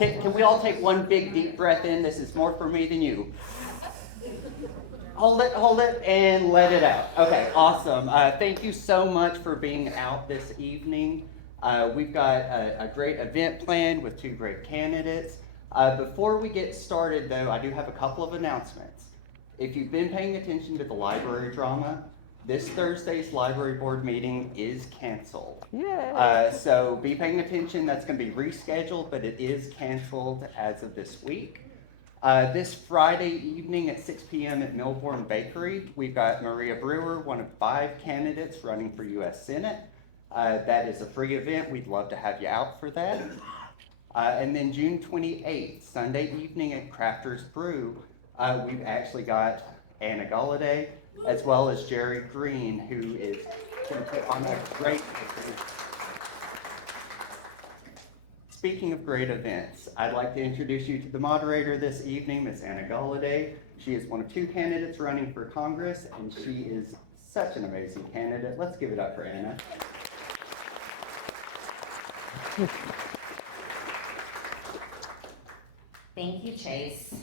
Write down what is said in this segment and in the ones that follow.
Can we all take one big deep breath in? This is more for me than you. Hold it, and let it out. Okay, awesome. Thank you so much for being out this evening. We've got a great event planned with two great candidates. Before we get started, though, I do have a couple of announcements. If you've been paying attention to the library drama, this Thursday's library board meeting is canceled. So be paying attention. That's going to be rescheduled, but it is canceled as of this week. This Friday evening at 6 p.m. at Milborn Bakery, we've got Maria Brewer, one of 5 candidates running for U.S. Senate. That is a free event. We'd love to have you out for that. And then June 28th, Sunday evening at Crafters Brew, we've actually got Anna Golladay as well as Jerry Green, who is going to put on a great event. Speaking of great events, I'd like to introduce you to the moderator this evening, Ms. Anna Golladay. She is one of 2 candidates running for Congress, and she is such an amazing candidate. Let's give it up for Anna. Thank you, Chase.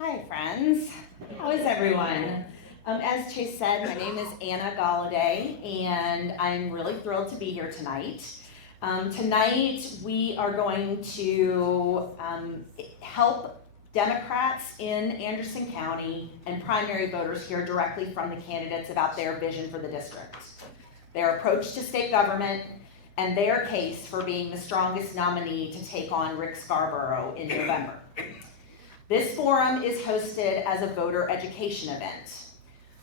Hi, friends. How is everyone? As Chase said, my name is Anna Golladay, and I'm really thrilled to be here tonight. Tonight, we are going to help Democrats in Anderson County and primary voters hear directly from the candidates about their vision for the district, their approach to state government, and their case for being the strongest nominee to take on Rick Scarborough in November. This forum is hosted as a voter education event.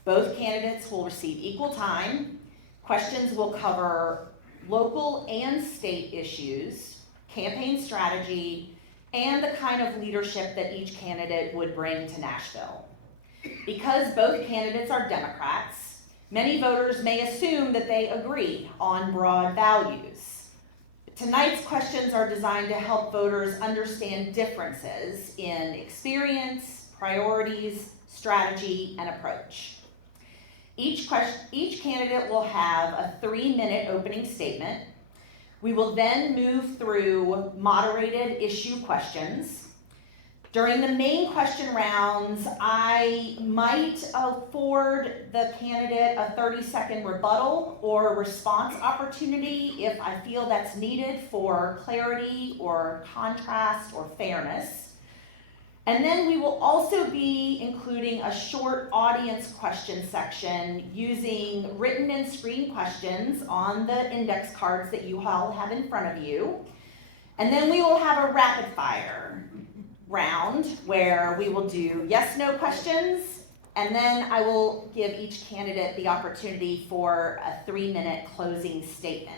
Both candidates will receive equal time. Questions will cover local and state issues, campaign strategy, and the kind of leadership that each candidate would bring to Nashville. Because both candidates are Democrats, many voters may assume that they agree on broad values. Tonight's questions are designed to help voters understand differences in experience, priorities, strategy, and approach. Each candidate will have a 3-minute opening statement. We will then move through moderated issue questions. During the main question rounds, I might afford the candidate a 30-second rebuttal or response opportunity if I feel that's needed for clarity or contrast or fairness. And then we will also be including a short audience question section using written and screen questions on the index cards that you all have in front of you. And then we will have a rapid fire round where we will do yes/no questions, and then I will give each candidate the opportunity for a 3-minute closing statement.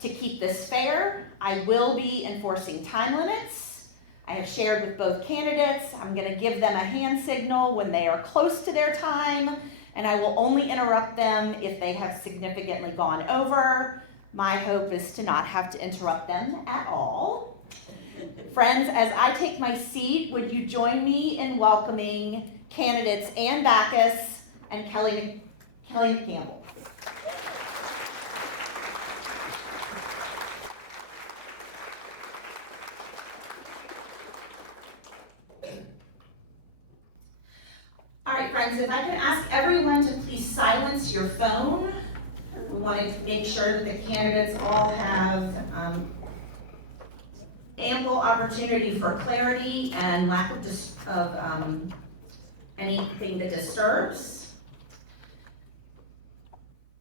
To keep this fair, I will be enforcing time limits. I have shared with both candidates. I'm going to give them a hand signal when they are close to their time, and I will only interrupt them if they have significantly gone over. My hope is to not have to interrupt them at all. Friends, as I take my seat, would you join me in welcoming candidates Ann Backus and Kelly McCampbell. All right, friends, if I could ask everyone to please silence your phone. We want to make sure that the candidates all have ample opportunity for clarity and lack of anything that disturbs.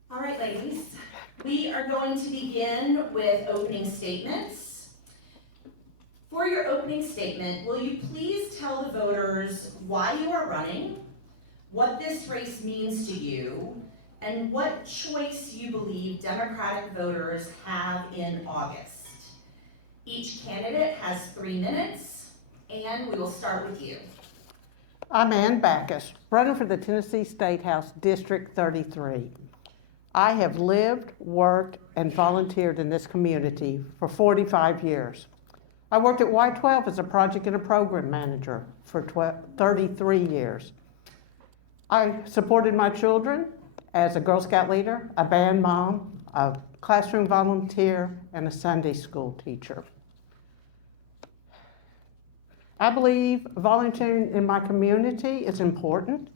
All right, ladies, we are going to begin with opening statements. For your opening statement, will you please tell the voters why you are running, what this race means to you, and what choice you believe Democratic voters have in August? Each candidate has 3 minutes, and we will start with you. I'm Ann Backus, running for the Tennessee State House, District 33. I have lived, worked, and volunteered in this community for 45 years. I worked at Y12 as a project and a program manager for 33 years. I supported my children as a Girl Scout leader, a band mom, a classroom volunteer, and a Sunday school teacher. I believe volunteering in my community is important,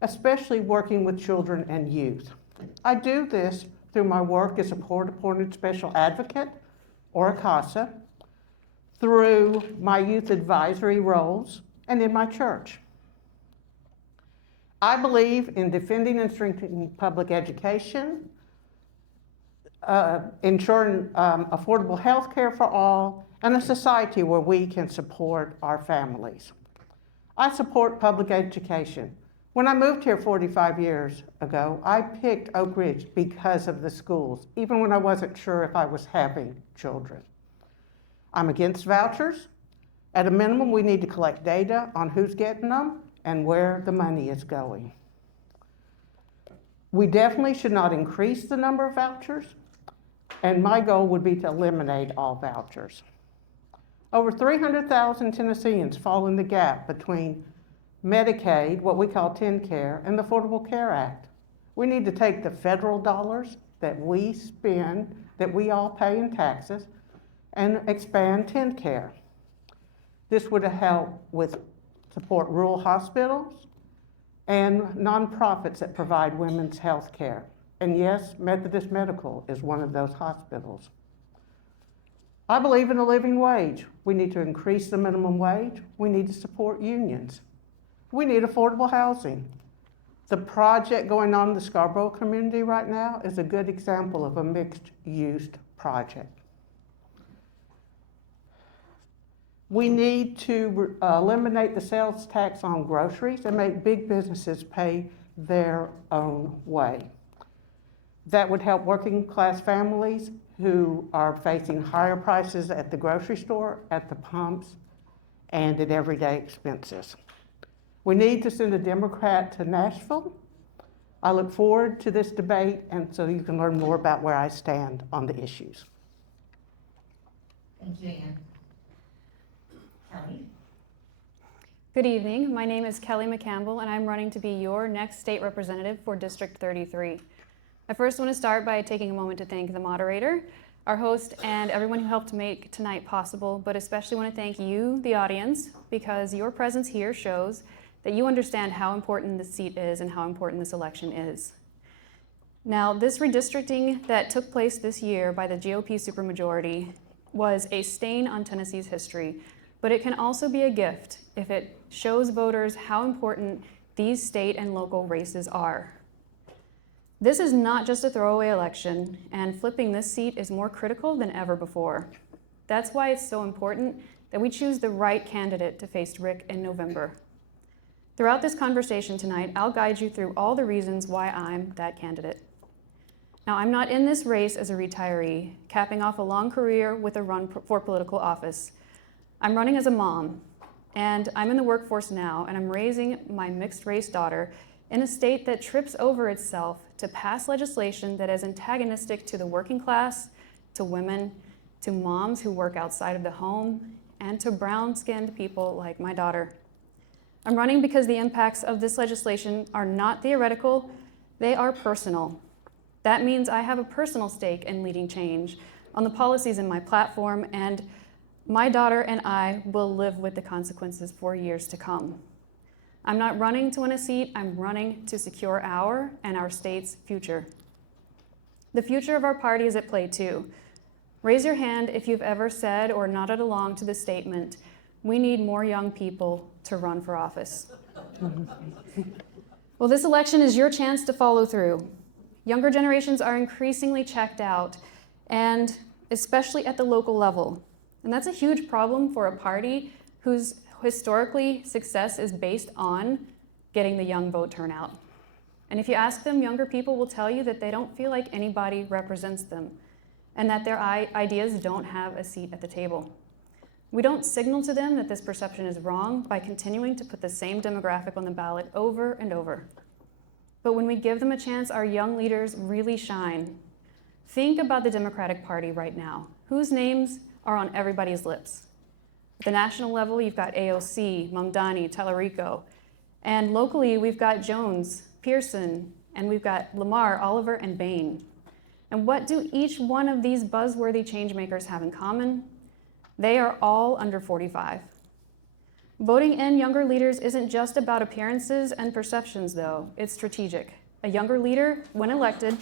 especially working with children and youth. I do this through my work as a court-appointed special advocate, or a CASA, through my youth advisory roles, and in my church. I believe in defending and strengthening public education, ensuring affordable health care for all, and a society where we can support our families. I support public education. When I moved here 45 years ago, I picked Oak Ridge because of the schools, even when I wasn't sure if I was having children. I'm against vouchers. At a minimum, we need to collect data on who's getting them and where the money is going. We definitely should not increase the number of vouchers, and my goal would be to eliminate all vouchers. Over 300,000 Tennesseans fall in the gap between Medicaid, what we call TennCare, and the Affordable Care Act. We need to take the federal dollars that we spend, that we all pay in taxes, and expand TennCare. This would help with support rural hospitals and nonprofits that provide women's health care. And yes, Methodist Medical is one of those hospitals. I believe in a living wage. We need to increase the minimum wage. We need to support unions. We need affordable housing. The project going on in the Scarborough community right now is a good example of a mixed-use project. We need to eliminate the sales tax on groceries and make big businesses pay their own way. That would help working class families who are facing higher prices at the grocery store, at the pumps, and at everyday expenses. We need to send a Democrat to Nashville. I look forward to this debate, and so you can learn more about where I stand on the issues. Thank you, Ann. Kelly? Good evening. My name is Kelly McCampbell, and I'm running to be your next state representative for District 33. I first want to start by taking a moment to thank the moderator, our host, and everyone who helped make tonight possible, but especially want to thank you, the audience, because your presence here shows that you understand how important this seat is and how important this election is. Now, this redistricting that took place this year by the GOP supermajority was a stain on Tennessee's history, but it can also be a gift if it shows voters how important these state and local races are. This is not just a throwaway election, and flipping this seat is more critical than ever before. That's why it's so important that we choose the right candidate to face Rick in November. Throughout this conversation tonight, I'll guide you through all the reasons why I'm that candidate. Now, I'm not in this race as a retiree, capping off a long career with a run for political office. I'm running as a mom, and I'm in the workforce now, and I'm raising my mixed-race daughter in a state that trips over itself to pass legislation that is antagonistic to the working class, to women, to moms who work outside of the home, and to brown-skinned people like my daughter. I'm running because the impacts of this legislation are not theoretical, they are personal. That means I have a personal stake in leading change on the policies in my platform, and my daughter and I will live with the consequences for years to come. I'm not running to win a seat, I'm running to secure our and our state's future. The future of our party is at play too. Raise your hand if you've ever said or nodded along to the statement, "We need more young people to run for office." Well, this election is your chance to follow through. Younger generations are increasingly checked out, and especially at the local level. And that's a huge problem for a party whose historically success is based on getting the young vote turnout. And if you ask them, younger people will tell you that they don't feel like anybody represents them and that their ideas don't have a seat at the table. We don't signal to them that this perception is wrong by continuing to put the same demographic on the ballot over and over. But when we give them a chance, our young leaders really shine. Think about the Democratic Party right now. Whose names are on everybody's lips? At the national level, you've got AOC, Mamdani, Tallarico. And locally, we've got Jones, Pearson, and we've got Lamar, Oliver, and Bain. And what do each one of these buzzworthy changemakers have in common? They are all under 45. Voting in younger leaders isn't just about appearances and perceptions, though. It's strategic. A younger leader, when elected,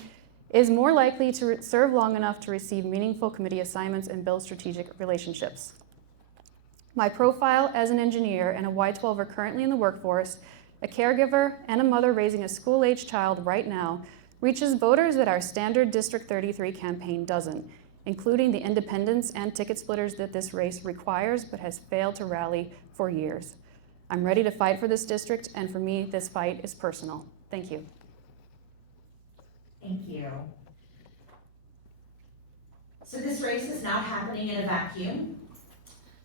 is more likely to serve long enough to receive meaningful committee assignments and build strategic relationships. My profile as an engineer and a Y-12er currently in the workforce, a caregiver, and a mother raising a school-aged child right now reaches voters that our standard District 33 campaign doesn't, including the independents and ticket splitters that this race requires but has failed to rally for years. I'm ready to fight for this district, and for me, this fight is personal. Thank you. Thank you. So this race is not happening in a vacuum.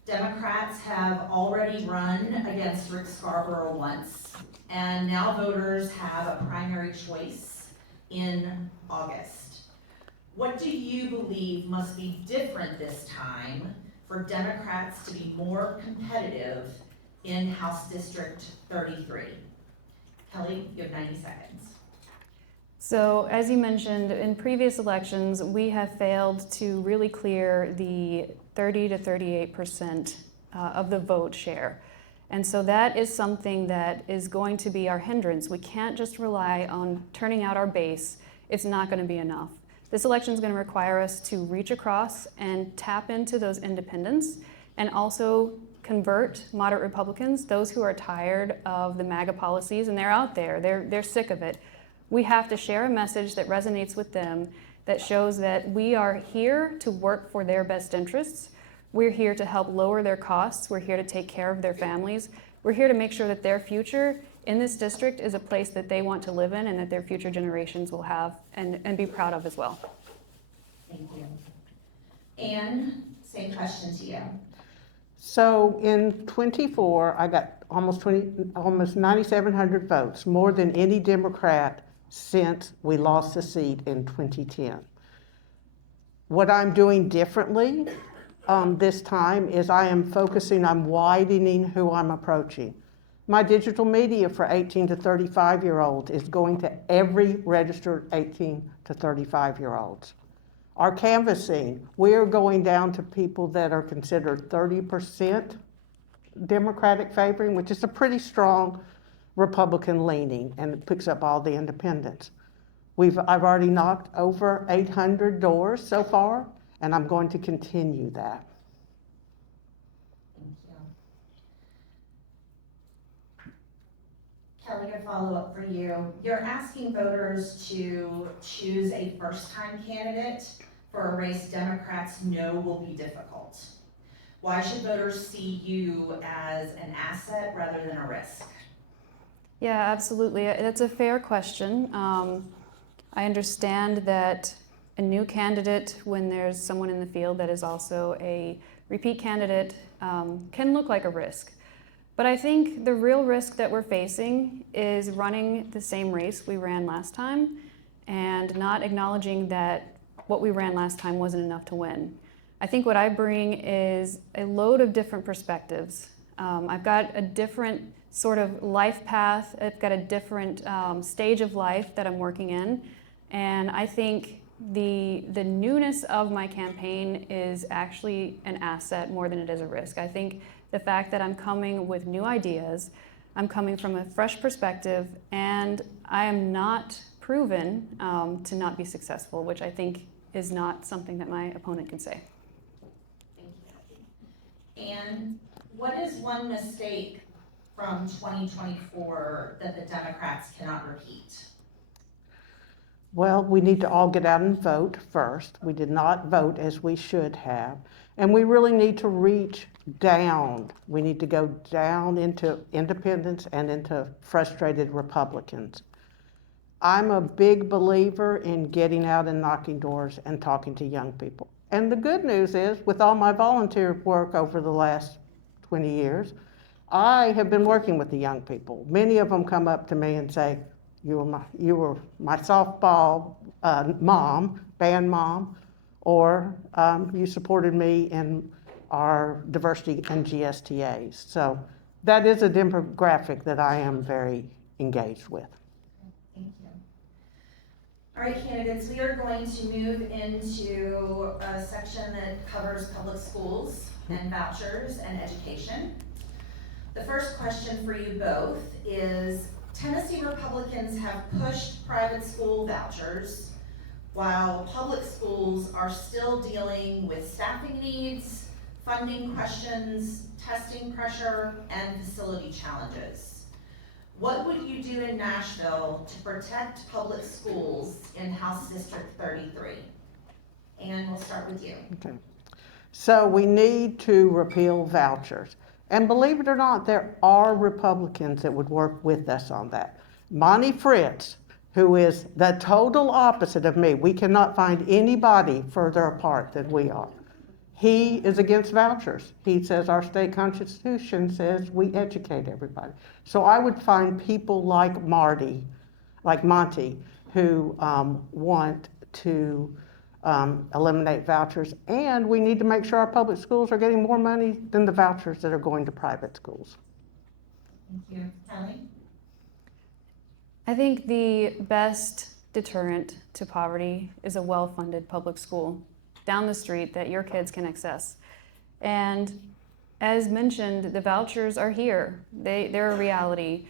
Democrats have already run against Rick Scarborough once, and now voters have a primary choice in August. What do you believe must be different this time for Democrats to be more competitive in House District 33? Kelly, you have 90 seconds. So, as you mentioned, in previous elections, we have failed to really clear the 30 to 38% of the vote share. And so that is something that is going to be our hindrance. We can't just rely on turning out our base. It's not going to be enough. This election is going to require us to reach across and tap into those independents and also convert moderate Republicans, those who are tired of the MAGA policies, and they're out there, they're sick of it. We have to share a message that resonates with them, that shows that we are here to work for their best interests. We're here to help lower their costs. We're here to take care of their families. We're here to make sure that their future in this district is a place that they want to live in and that their future generations will have and be proud of as well. Thank you. Anne, same question to you. So in '24, I got almost 9,700 votes, more than any Democrat since we lost the seat in 2010. What I'm doing differently this time is I am focusing on widening who I'm approaching. My digital media for 18 to 35-year-olds is going to every registered 18 to 35-year-olds. Our canvassing, we're going down to people that are considered 30% Democratic favoring, which is a pretty strong Republican leaning, and it picks up all the independents. I've already knocked over 800 doors so far, and I'm going to continue that. Thank you. Kelly, a follow-up for you. You're asking voters to choose a first-time candidate for a race Democrats know will be difficult. Why should voters see you as an asset rather than a risk? Yeah, absolutely. That's a fair question. I understand that a new candidate, when there's someone in the field that is also a repeat candidate, can look like a risk. But I think the real risk that we're facing is running the same race we ran last time and not acknowledging that what we ran last time wasn't enough to win. I think what I bring is a load of different perspectives. I've got a different sort of life path. I've got a different stage of life that I'm working in. And I think the newness of my campaign is actually an asset more than it is a risk. I think the fact that I'm coming with new ideas, I'm coming from a fresh perspective, and I am not proven to not be successful, which I think is not something that my opponent can say. Thank you. And what is one mistake from 2024 that the Democrats cannot repeat? Well, we need to all get out and vote first. We did not vote as we should have. And we really need to reach down. We need to go down into independents and into frustrated Republicans. I'm a big believer in getting out and knocking doors and talking to young people. And the good news is, with all my volunteer work over the last 20 years, I have been working with the young people. Many of them come up to me and say, you were my softball mom, band mom, or you supported me in our diversity and GSTAs. So that is a demographic that I am very engaged with. Thank you. All right, candidates, we are going to move into a section that covers public schools and vouchers and education. The first question for you both is, Tennessee Republicans have pushed private school vouchers while public schools are still dealing with staffing needs, funding questions, testing pressure, and facility challenges. What would you do in Nashville to protect public schools in House District 33? Ann, we'll start with you. Okay. So we need to repeal vouchers. And believe it or not, there are Republicans that would work with us on that. Monty Fritz, who is the total opposite of me. We cannot find anybody further apart than we are. He is against vouchers. He says our state constitution says we educate everybody. So I would find people like Monty, who want to eliminate vouchers. And we need to make sure our public schools are getting more money than the vouchers that are going to private schools. Thank you. Kelly? I think the best deterrent to poverty is a well-funded public school down the street that your kids can access. And as mentioned, the vouchers are here. They're a reality.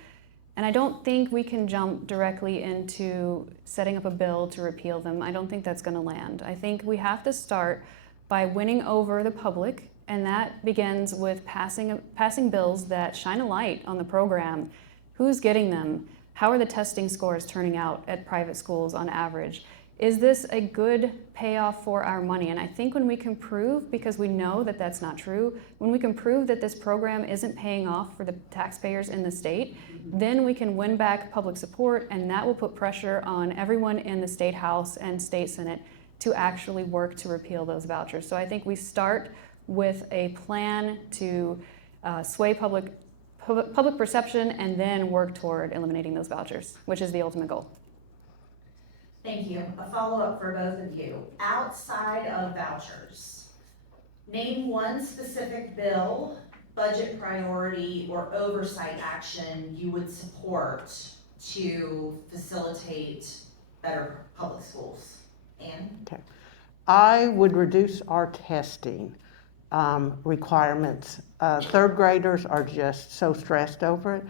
And I don't think we can jump directly into setting up a bill to repeal them. I don't think that's going to land. I think we have to start by winning over the public, and that begins with passing bills that shine a light on the program. Who's getting them? How are the testing scores turning out at private schools on average? Is this a good payoff for our money? And I think when we can prove, because we know that that's not true, when we can prove that this program isn't paying off for the taxpayers in the state, then we can win back public support, and that will put pressure on everyone in the state house and state senate to actually work to repeal those vouchers. So I think we start with a plan to sway public perception and then work toward eliminating those vouchers, which is the ultimate goal. Thank you. A follow-up for both of you. Outside of vouchers, name one specific bill, budget priority, or oversight action you would support to facilitate better public schools. Ann? Okay. I would reduce our testing requirements. Third graders are just so stressed over it.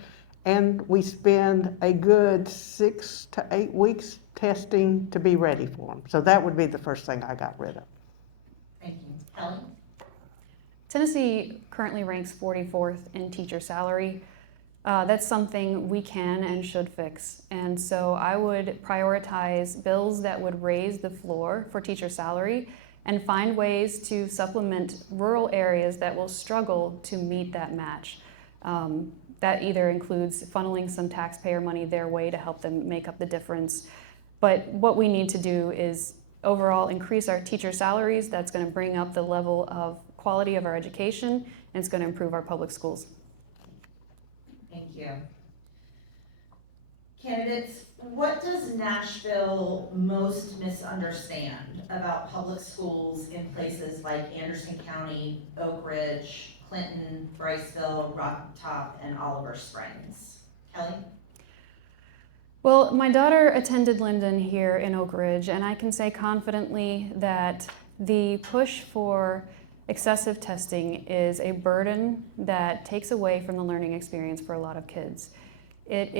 And we spend a good 6 to 8 weeks testing to be ready for them. So that would be the first thing I got rid of. Thank you. Kelly? Tennessee currently ranks 44th in teacher salary. That's something we can and should fix. And so I would prioritize bills that would raise the floor for teacher salary and find ways to supplement rural areas that will struggle to meet that match. That either includes funneling some taxpayer money their way to help them make up the difference. But what we need to do is overall increase our teacher salaries. That's going to bring up the level of quality of our education, and it's going to improve our public schools. Thank you. Candidates, what does Nashville most misunderstand about public schools in places like Anderson County, Oak Ridge, Clinton, Briceville, Rock Top, and Oliver Springs? Kelly? Well, my daughter attended Linden here in Oak Ridge, and I can say confidently that the push for excessive testing is a burden that takes away from the learning experience for a lot of kids. It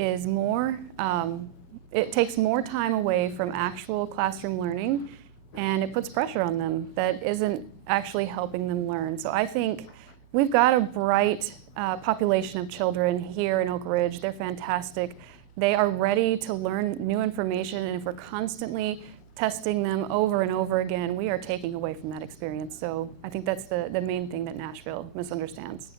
takes more time away from actual classroom learning, and it puts pressure on them that isn't actually helping them learn. So I think we've got a bright population of children here in Oak Ridge. They're fantastic. They are ready to learn new information, and if we're constantly testing them over and over again, we are taking away from that experience. So I think that's the main thing that Nashville misunderstands.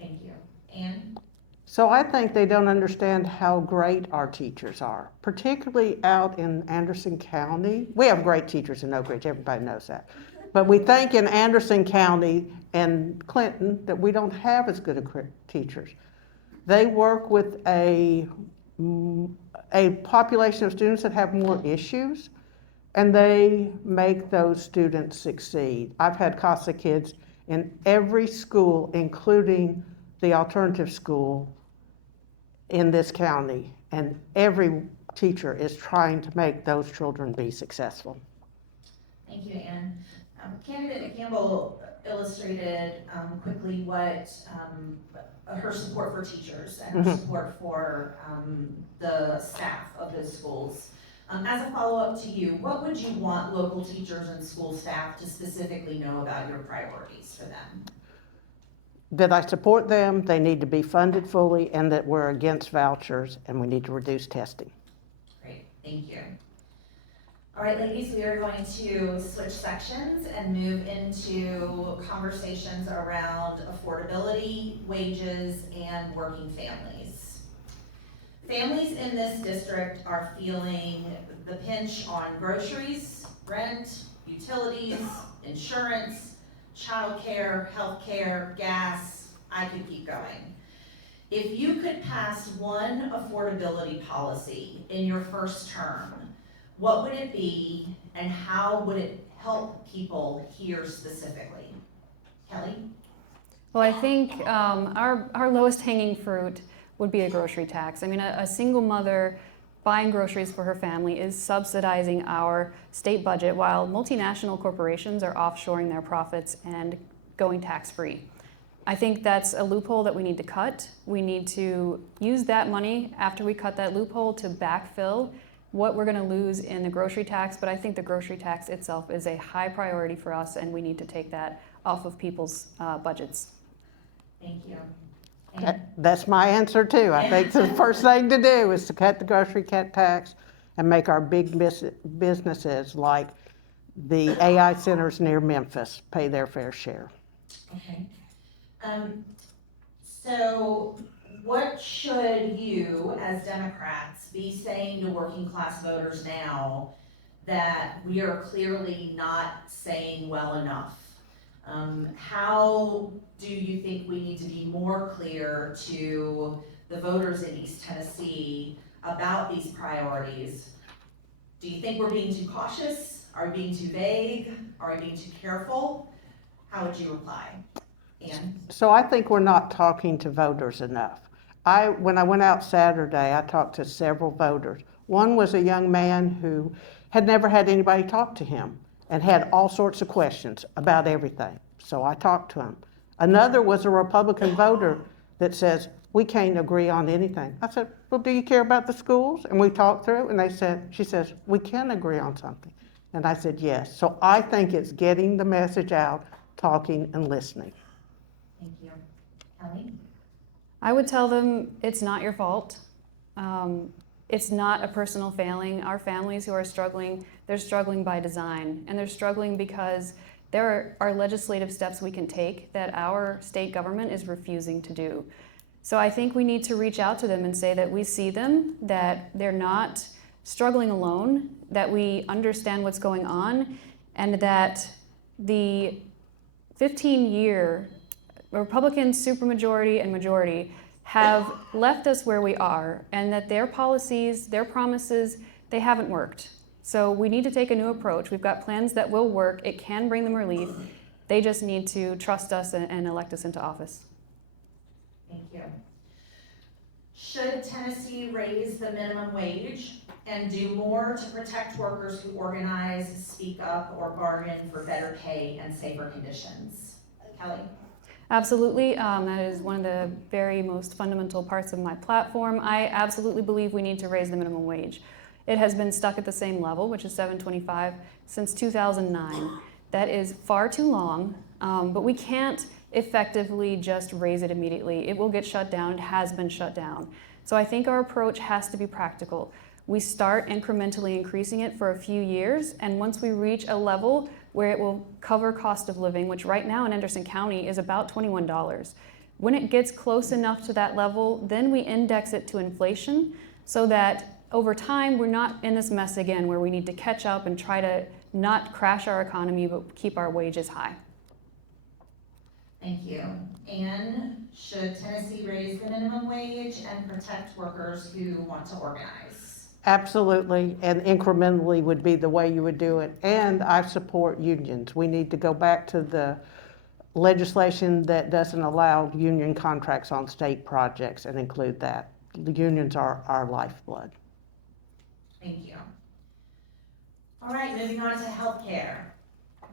Thank you. Ann? So I think they don't understand how great our teachers are, particularly out in Anderson County. We have great teachers in Oak Ridge, everybody knows that. But we think in Anderson County and Clinton that we don't have as good a teachers. They work with a population of students that have more issues, and they make those students succeed. I've had CASA kids in every school, including the alternative school in this county, and every teacher is trying to make those children be successful. Thank you, Ann. Candidate McCampbell illustrated quickly what her support for teachers and her support for the staff of those schools. As a follow-up to you, what would you want local teachers and school staff to specifically know about your priorities for them? That I support them, they need to be funded fully, and that we're against vouchers and we need to reduce testing. Great, thank you. All right, ladies, we are going to switch sections and move into conversations around affordability, wages, and working families. Families in this district are feeling the pinch on groceries, rent, utilities, insurance, childcare, healthcare, gas. I could keep going. If you could pass one affordability policy in your first term, what would it be and how would it help people here specifically? Kelly? Well, I think our lowest hanging fruit would be a grocery tax. I mean, a single mother buying groceries for her family is subsidizing our state budget while multinational corporations are offshoring their profits and going tax-free. I think that's a loophole that we need to cut. We need to use that money after we cut that loophole to backfill what we're going to lose in the grocery tax, but I think the grocery tax itself is a high priority for us and we need to take that off of people's budgets. Thank you. That's my answer too. I think the first thing to do is to cut the grocery tax and make our big businesses like the AI centers near Memphis pay their fair share. Okay. So what should you, as Democrats, be saying to working class voters now that we are clearly not saying well enough? How do you think we need to be more clear to the voters in East Tennessee about these priorities? Do you think we're being too cautious? Are we being too vague? Are we being too careful? How would you reply? Ann? So I think we're not talking to voters enough. When I went out Saturday, I talked to several voters. One was a young man who had never had anybody talk to him and had all sorts of questions about everything. So I talked to him. Another was a Republican voter that says, we can't agree on anything. I said, well, do you care about the schools? And we talked through it, and she says, we can agree on something. And I said, yes. So I think it's getting the message out, talking and listening. Thank you. Kelly? I would tell them it's not your fault. It's not a personal failing. Our families who are struggling, they're struggling by design, and they're struggling because there are legislative steps we can take that our state government is refusing to do. So I think we need to reach out to them and say that we see them, that they're not struggling alone, that we understand what's going on, and that the 15-year Republican supermajority and majority have left us where we are, and that their policies, their promises, they haven't worked. So we need to take a new approach. We've got plans that will work. It can bring them relief. They just need to trust us and elect us into office. Thank you. Should Tennessee raise the minimum wage and do more to protect workers who organize, speak up, or bargain for better pay and safer conditions? Kelly? Absolutely. That is one of the very most fundamental parts of my platform. I absolutely believe we need to raise the minimum wage. It has been stuck at the same level, which is $7.25, since 2009. That is far too long, but we can't effectively just raise it immediately. It will get shut down. It has been shut down. So I think our approach has to be practical. We start incrementally increasing it for a few years, and once we reach a level where it will cover cost of living, which right now in Anderson County is about $21. When it gets close enough to that level, then we index it to inflation so that over time we're not in this mess again where we need to catch up and try to not crash our economy but keep our wages high. Thank you. Ann, should Tennessee raise the minimum wage and protect workers who want to organize? Absolutely, and incrementally would be the way you would do it. And I support unions. We need to go back to the legislation that doesn't allow union contracts on state projects and include that. The unions are our lifeblood. Thank you. All right, moving on to healthcare.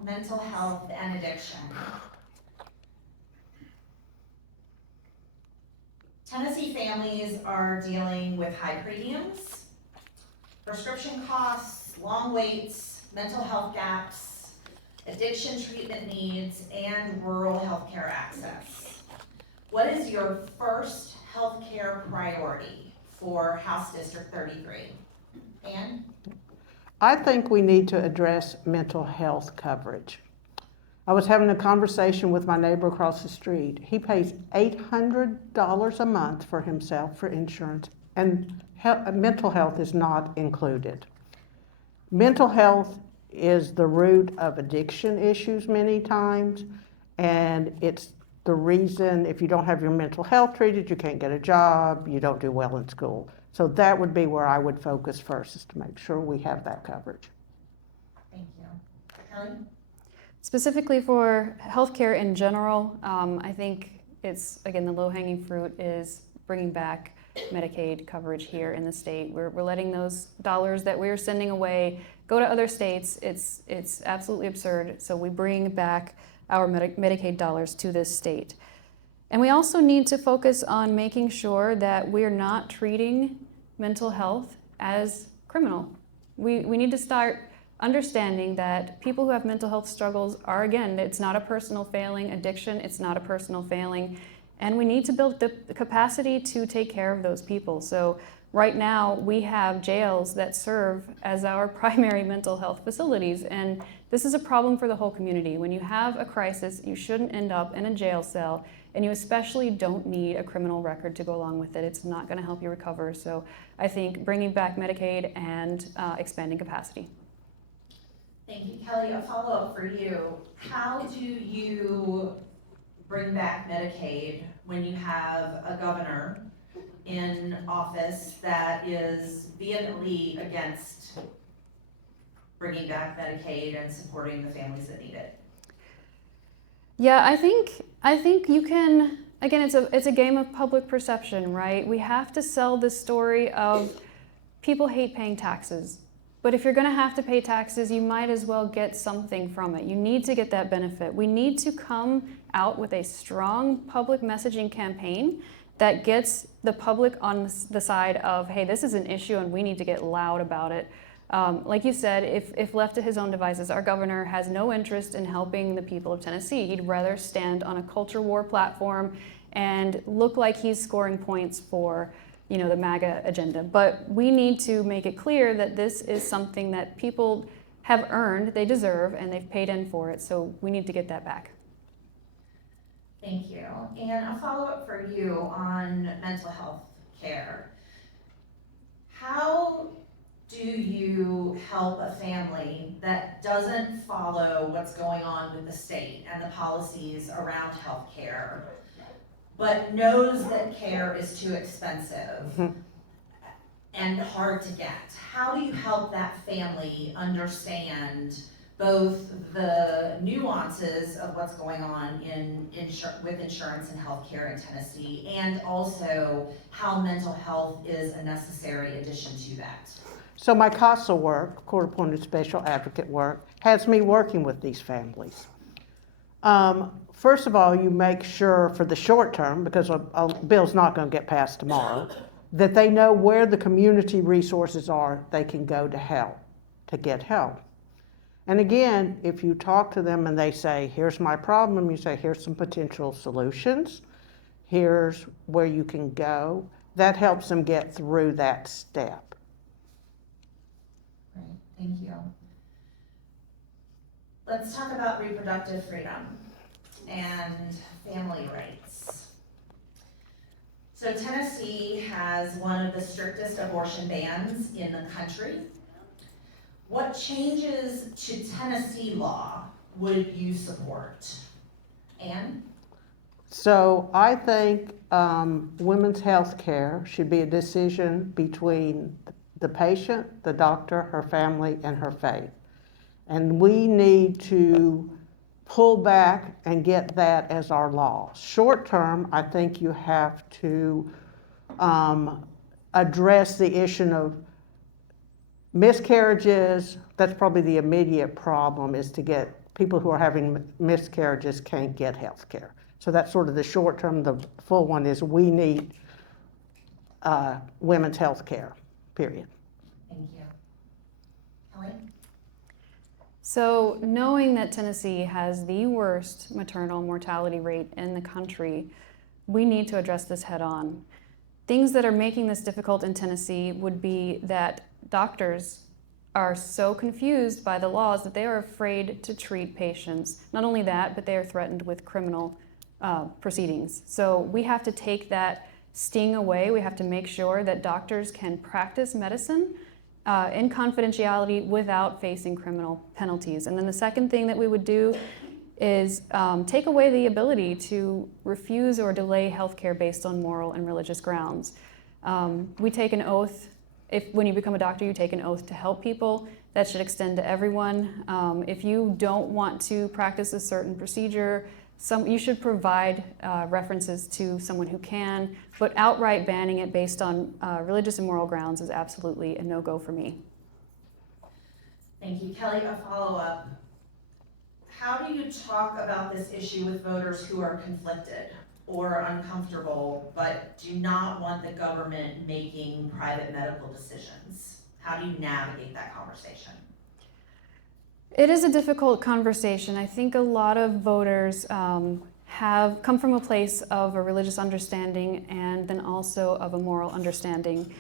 mental health and addiction. Tennessee families are dealing with high premiums, prescription costs, long waits, mental health gaps, addiction treatment needs, and rural healthcare access. What is your first healthcare priority for House District 33? Ann? I think we need to address mental health coverage. I was having a conversation with my neighbor across the street. He pays $800 a month for himself for insurance, and mental health is not included. Mental health is the root of addiction issues many times, and it's the reason if you don't have your mental health treated, you can't get a job, you don't do well in school. So that would be where I would focus first, is to make sure we have that coverage. Thank you. Kelly? Specifically for healthcare in general, I think it's, again, the low-hanging fruit is bringing back Medicaid coverage here in the state. We're letting those dollars that we're sending away go to other states. It's absolutely absurd. So we bring back our Medicaid dollars to this state. And we also need to focus on making sure that we're not treating mental health as criminal. We need to start understanding that people who have mental health struggles are, again, it's not a personal failing. Addiction, it's not a personal failing. And we need to build the capacity to take care of those people. So right now we have jails that serve as our primary mental health facilities. And this is a problem for the whole community. When you have a crisis, you shouldn't end up in a jail cell, and you especially don't need a criminal record to go along with it. It's not gonna help you recover. So I think bringing back Medicaid and expanding capacity. Thank you. Kelly, a follow-up for you. How do you bring back Medicaid when you have a governor in office that is vehemently against bringing back Medicaid and supporting the families that need it? Yeah, I think you can, again, it's a game of public perception, right? We have to sell this story of people hate paying taxes. But if you're gonna have to pay taxes, you might as well get something from it. You need to get that benefit. We need to come out with a strong public messaging campaign that gets the public on the side of, hey, this is an issue and we need to get loud about it. Like you said, if left to his own devices, our governor has no interest in helping the people of Tennessee. He'd rather stand on a culture war platform and look like he's scoring points for the MAGA agenda. But we need to make it clear that this is something that people have earned, they deserve, and they've paid in for it. So we need to get that back. Thank you. And a follow-up for you on mental health care. How do you help a family that doesn't follow what's going on with the state and the policies around health care, but knows that care is too expensive and hard to get? How do you help that family understand both the nuances of what's going on with insurance and healthcare in Tennessee, and also how mental health is a necessary addition to that? So my CASA work, court-appointed special advocate work, has me working with these families. First of all, you make sure for the short term, because a bill's not going to get passed tomorrow, that they know where the community resources are they can go to get help. And again, if you talk to them and they say, here's my problem, you say, here's some potential solutions, here's where you can go, that helps them get through that step. Great, thank you. Let's talk about reproductive freedom and family rights. So Tennessee has one of the strictest abortion bans in the country. What changes to Tennessee law would you support? Ann? So I think women's health care should be a decision between the patient, the doctor, her family, and her faith. And we need to pull back and get that as our law. Short term, I think you have to address the issue of miscarriages. That's probably the immediate problem, is to get people who are having miscarriages can't get health care. So that's sort of the short term. The full one is we need women's health care, period. Thank you. Kelly? So knowing that Tennessee has the worst maternal mortality rate in the country, we need to address this head on. Things that are making this difficult in Tennessee would be that doctors are so confused by the laws that they are afraid to treat patients. Not only that, but they are threatened with criminal proceedings. So we have to take that sting away. We have to make sure that doctors can practice medicine in confidentiality without facing criminal penalties. And then the second thing that we would do is take away the ability to refuse or delay health care based on moral and religious grounds. We take an oath. When you become a doctor, you take an oath to help people. That should extend to everyone. If you don't want to practice a certain procedure, you should provide references to someone who can, but outright banning it based on religious and moral grounds is absolutely a no-go for me. Thank you. Kelly, a follow-up. How do you talk about this issue with voters who are conflicted or uncomfortable but do not want the government making private medical decisions? How do you navigate that conversation? It is a difficult conversation. I think a lot of voters have come from a place of a religious understanding and then also of a moral understanding.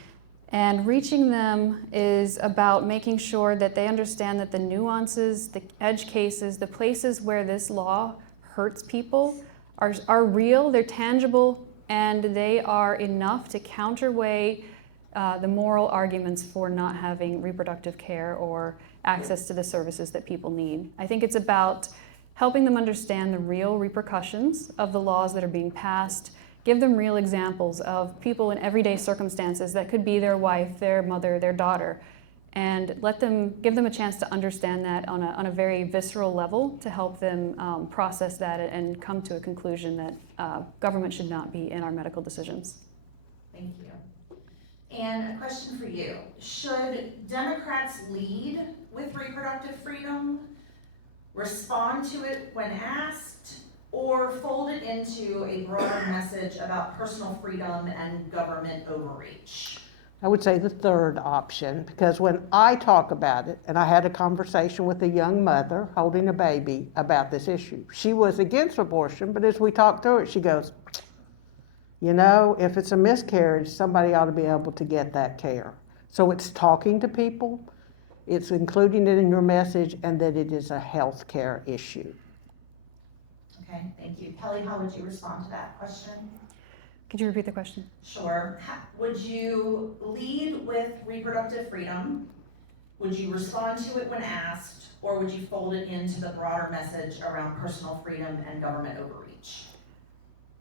And reaching them is about making sure that they understand that the nuances, the edge cases, the places where this law hurts people are real, they're tangible, and they are enough to counterweigh the moral arguments for not having reproductive care or access to the services that people need. I think it's about helping them understand the real repercussions of the laws that are being passed, give them real examples of people in everyday circumstances that could be their wife, their mother, their daughter, and give them a chance to understand that on a very visceral level to help them process that and come to a conclusion that government should not be in our medical decisions. Thank you. And a question for you. Should Democrats lead with reproductive freedom, respond to it when asked, or fold it into a broader message about personal freedom and government overreach? I would say the third option, because when I talk about it, and I had a conversation with a young mother holding a baby about this issue. She was against abortion, but as we talked through it, she goes, you know, if it's a miscarriage, somebody ought to be able to get that care. So it's talking to people, it's including it in your message, and that it is a health care issue. Okay, thank you. Kelly, how would you respond to that question? Could you repeat the question? Sure. Would you lead with reproductive freedom? Would you respond to it when asked? Or would you fold it into the broader message around personal freedom and government overreach?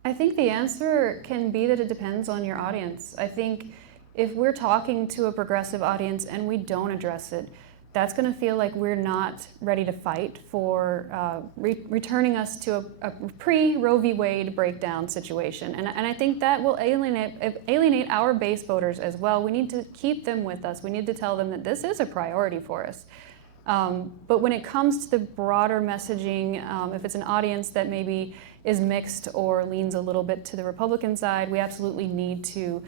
I think the answer can be that it depends on your audience. I think if we're talking to a progressive audience and we don't address it, that's going to feel like we're not ready to fight for returning us to a pre-Roe v. Wade breakdown situation. And I think that will alienate our base voters as well. We need to keep them with us. We need to tell them that this is a priority for us. But when it comes to the broader messaging, if it's an audience that maybe is mixed or leans a little bit to the Republican side, we absolutely need to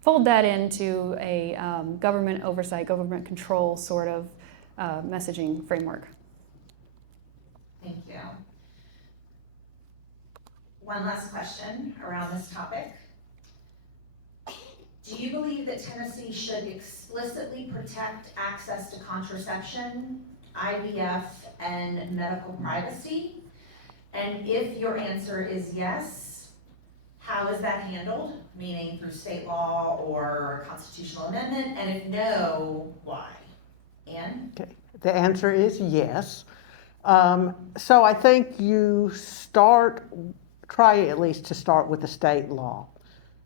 fold that into a government oversight, government control sort of messaging framework. Thank you. One last question around this topic. Do you believe that Tennessee should explicitly protect access to contraception, IVF, and medical privacy? And if your answer is yes, how is that handled? Meaning through state law or a constitutional amendment? And if no, why? Ann? Okay. The answer is yes. So I think you try at least to start with the state law.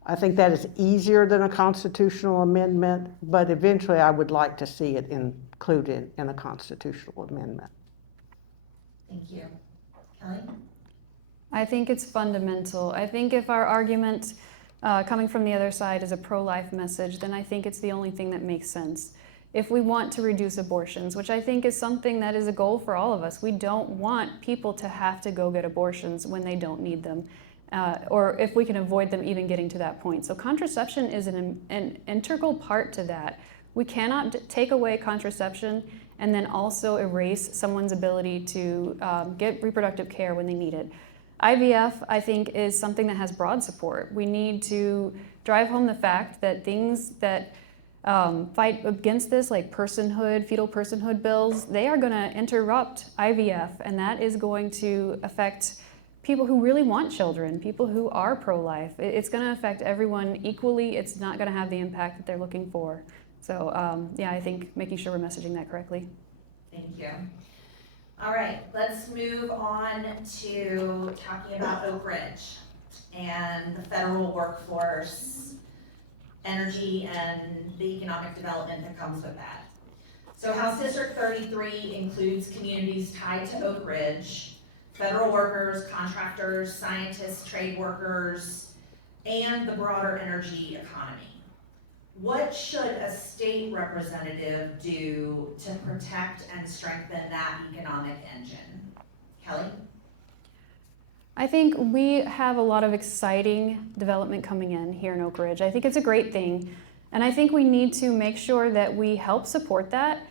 I think that is easier than a constitutional amendment, but eventually I would like to see it included in a constitutional amendment. Thank you. Kelly? I think it's fundamental. I think if our argument coming from the other side is a pro-life message, then I think it's the only thing that makes sense. if we want to reduce abortions, which I think is something that is a goal for all of us. We don't want people to have to go get abortions when they don't need them, or if we can avoid them even getting to that point. So contraception is an integral part to that. We cannot take away contraception and then also erase someone's ability to get reproductive care when they need it. IVF, I think, is something that has broad support. We need to drive home the fact that things that fight against this, like fetal personhood bills, they are going to interrupt IVF, and that is going to affect people who really want children, people who are pro-life. It's going to affect everyone equally. It's not going to have the impact that they're looking for. So yeah, I think making sure we're messaging that correctly. Thank you. All right, let's move on to talking about Oak Ridge and the federal workforce, energy, and the economic development that comes with that. So House District 33 includes communities tied to Oak Ridge, federal workers, contractors, scientists, trade workers, and the broader energy economy. What should a state representative do to protect and strengthen that economic engine? Kelly? I think we have a lot of exciting development coming in here in Oak Ridge. I think it's a great thing, and I think we need to make sure that we help support that,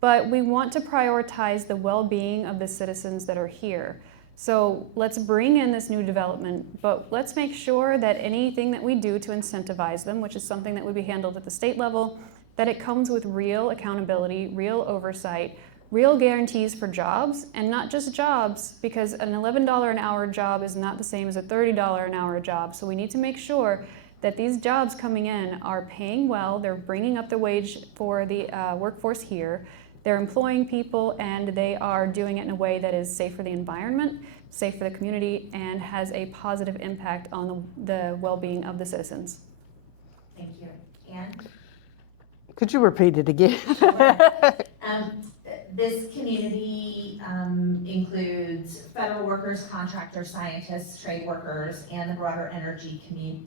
but we want to prioritize the well-being of the citizens that are here. So let's bring in this new development, but let's make sure that anything that we do to incentivize them, which is something that would be handled at the state level, that it comes with real accountability, real oversight, real guarantees for jobs, and not just jobs, because an $11 an hour job is not the same as a $30 an hour job. So we need to make sure that these jobs coming in are paying well, they're bringing up the wage for the workforce here, they're employing people, and they are doing it in a way that is safe for the environment, safe for the community, and has a positive impact on the well-being of the citizens. Thank you. Anne? Could you repeat it again? This community includes federal workers, contractors, scientists, trade workers, and the broader energy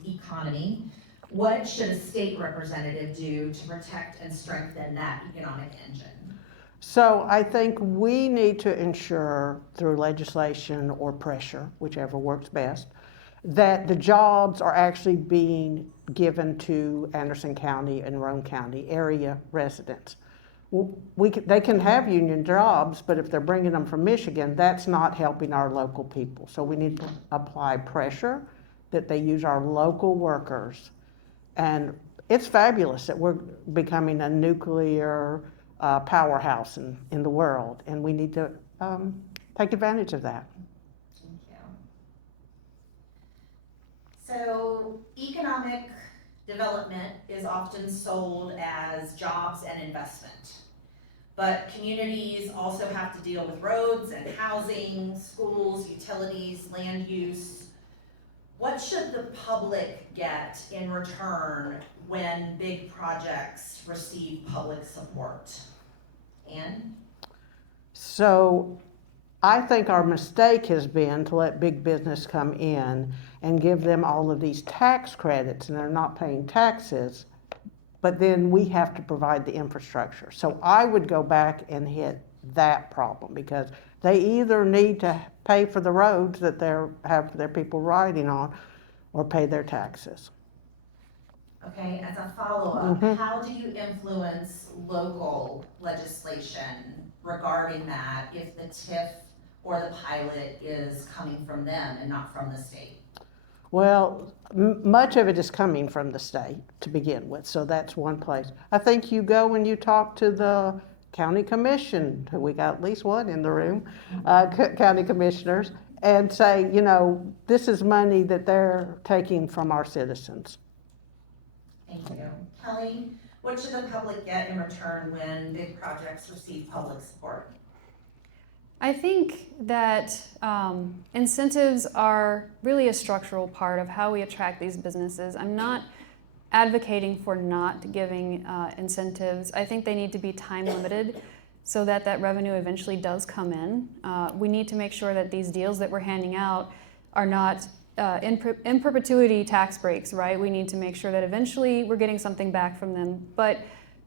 economy. What should a state representative do to protect and strengthen that economic engine? So I think we need to ensure through legislation or pressure, whichever works best, that the jobs are actually being given to Anderson County and Roane County area residents. They can have union jobs, but if they're bringing them from Michigan, that's not helping our local people. So we need to apply pressure that they use our local workers. And it's fabulous that we're becoming a nuclear powerhouse in the world, and we need to take advantage of that. Thank you. So economic development is often sold as jobs and investment, but communities also have to deal with roads and housing, schools, utilities, land use. What should the public get in return when big projects receive public support? Anne? So I think our mistake has been to let big business come in and give them all of these tax credits, and they're not paying taxes, but then we have to provide the infrastructure. So I would go back and hit that problem, because they either need to pay for the roads that they have their people riding on, or pay their taxes. Okay, as a follow-up, how do you influence local legislation regarding that if the TIF or the pilot is coming from them and not from the state? Well, much of it is coming from the state to begin with, so that's one place. I think you go and you talk to the county commission, we got at least one in the room, county commissioners, and say, you know, this is money that they're taking from our citizens. Thank you. Kelly, what should the public get in return when big projects receive public support? I think that incentives are really a structural part of how we attract these businesses. I'm not advocating for not giving incentives. I think they need to be time limited so that that revenue eventually does come in. We need to make sure that these deals that we're handing out are not in perpetuity tax breaks, right? We need to make sure that eventually we're getting something back from them. But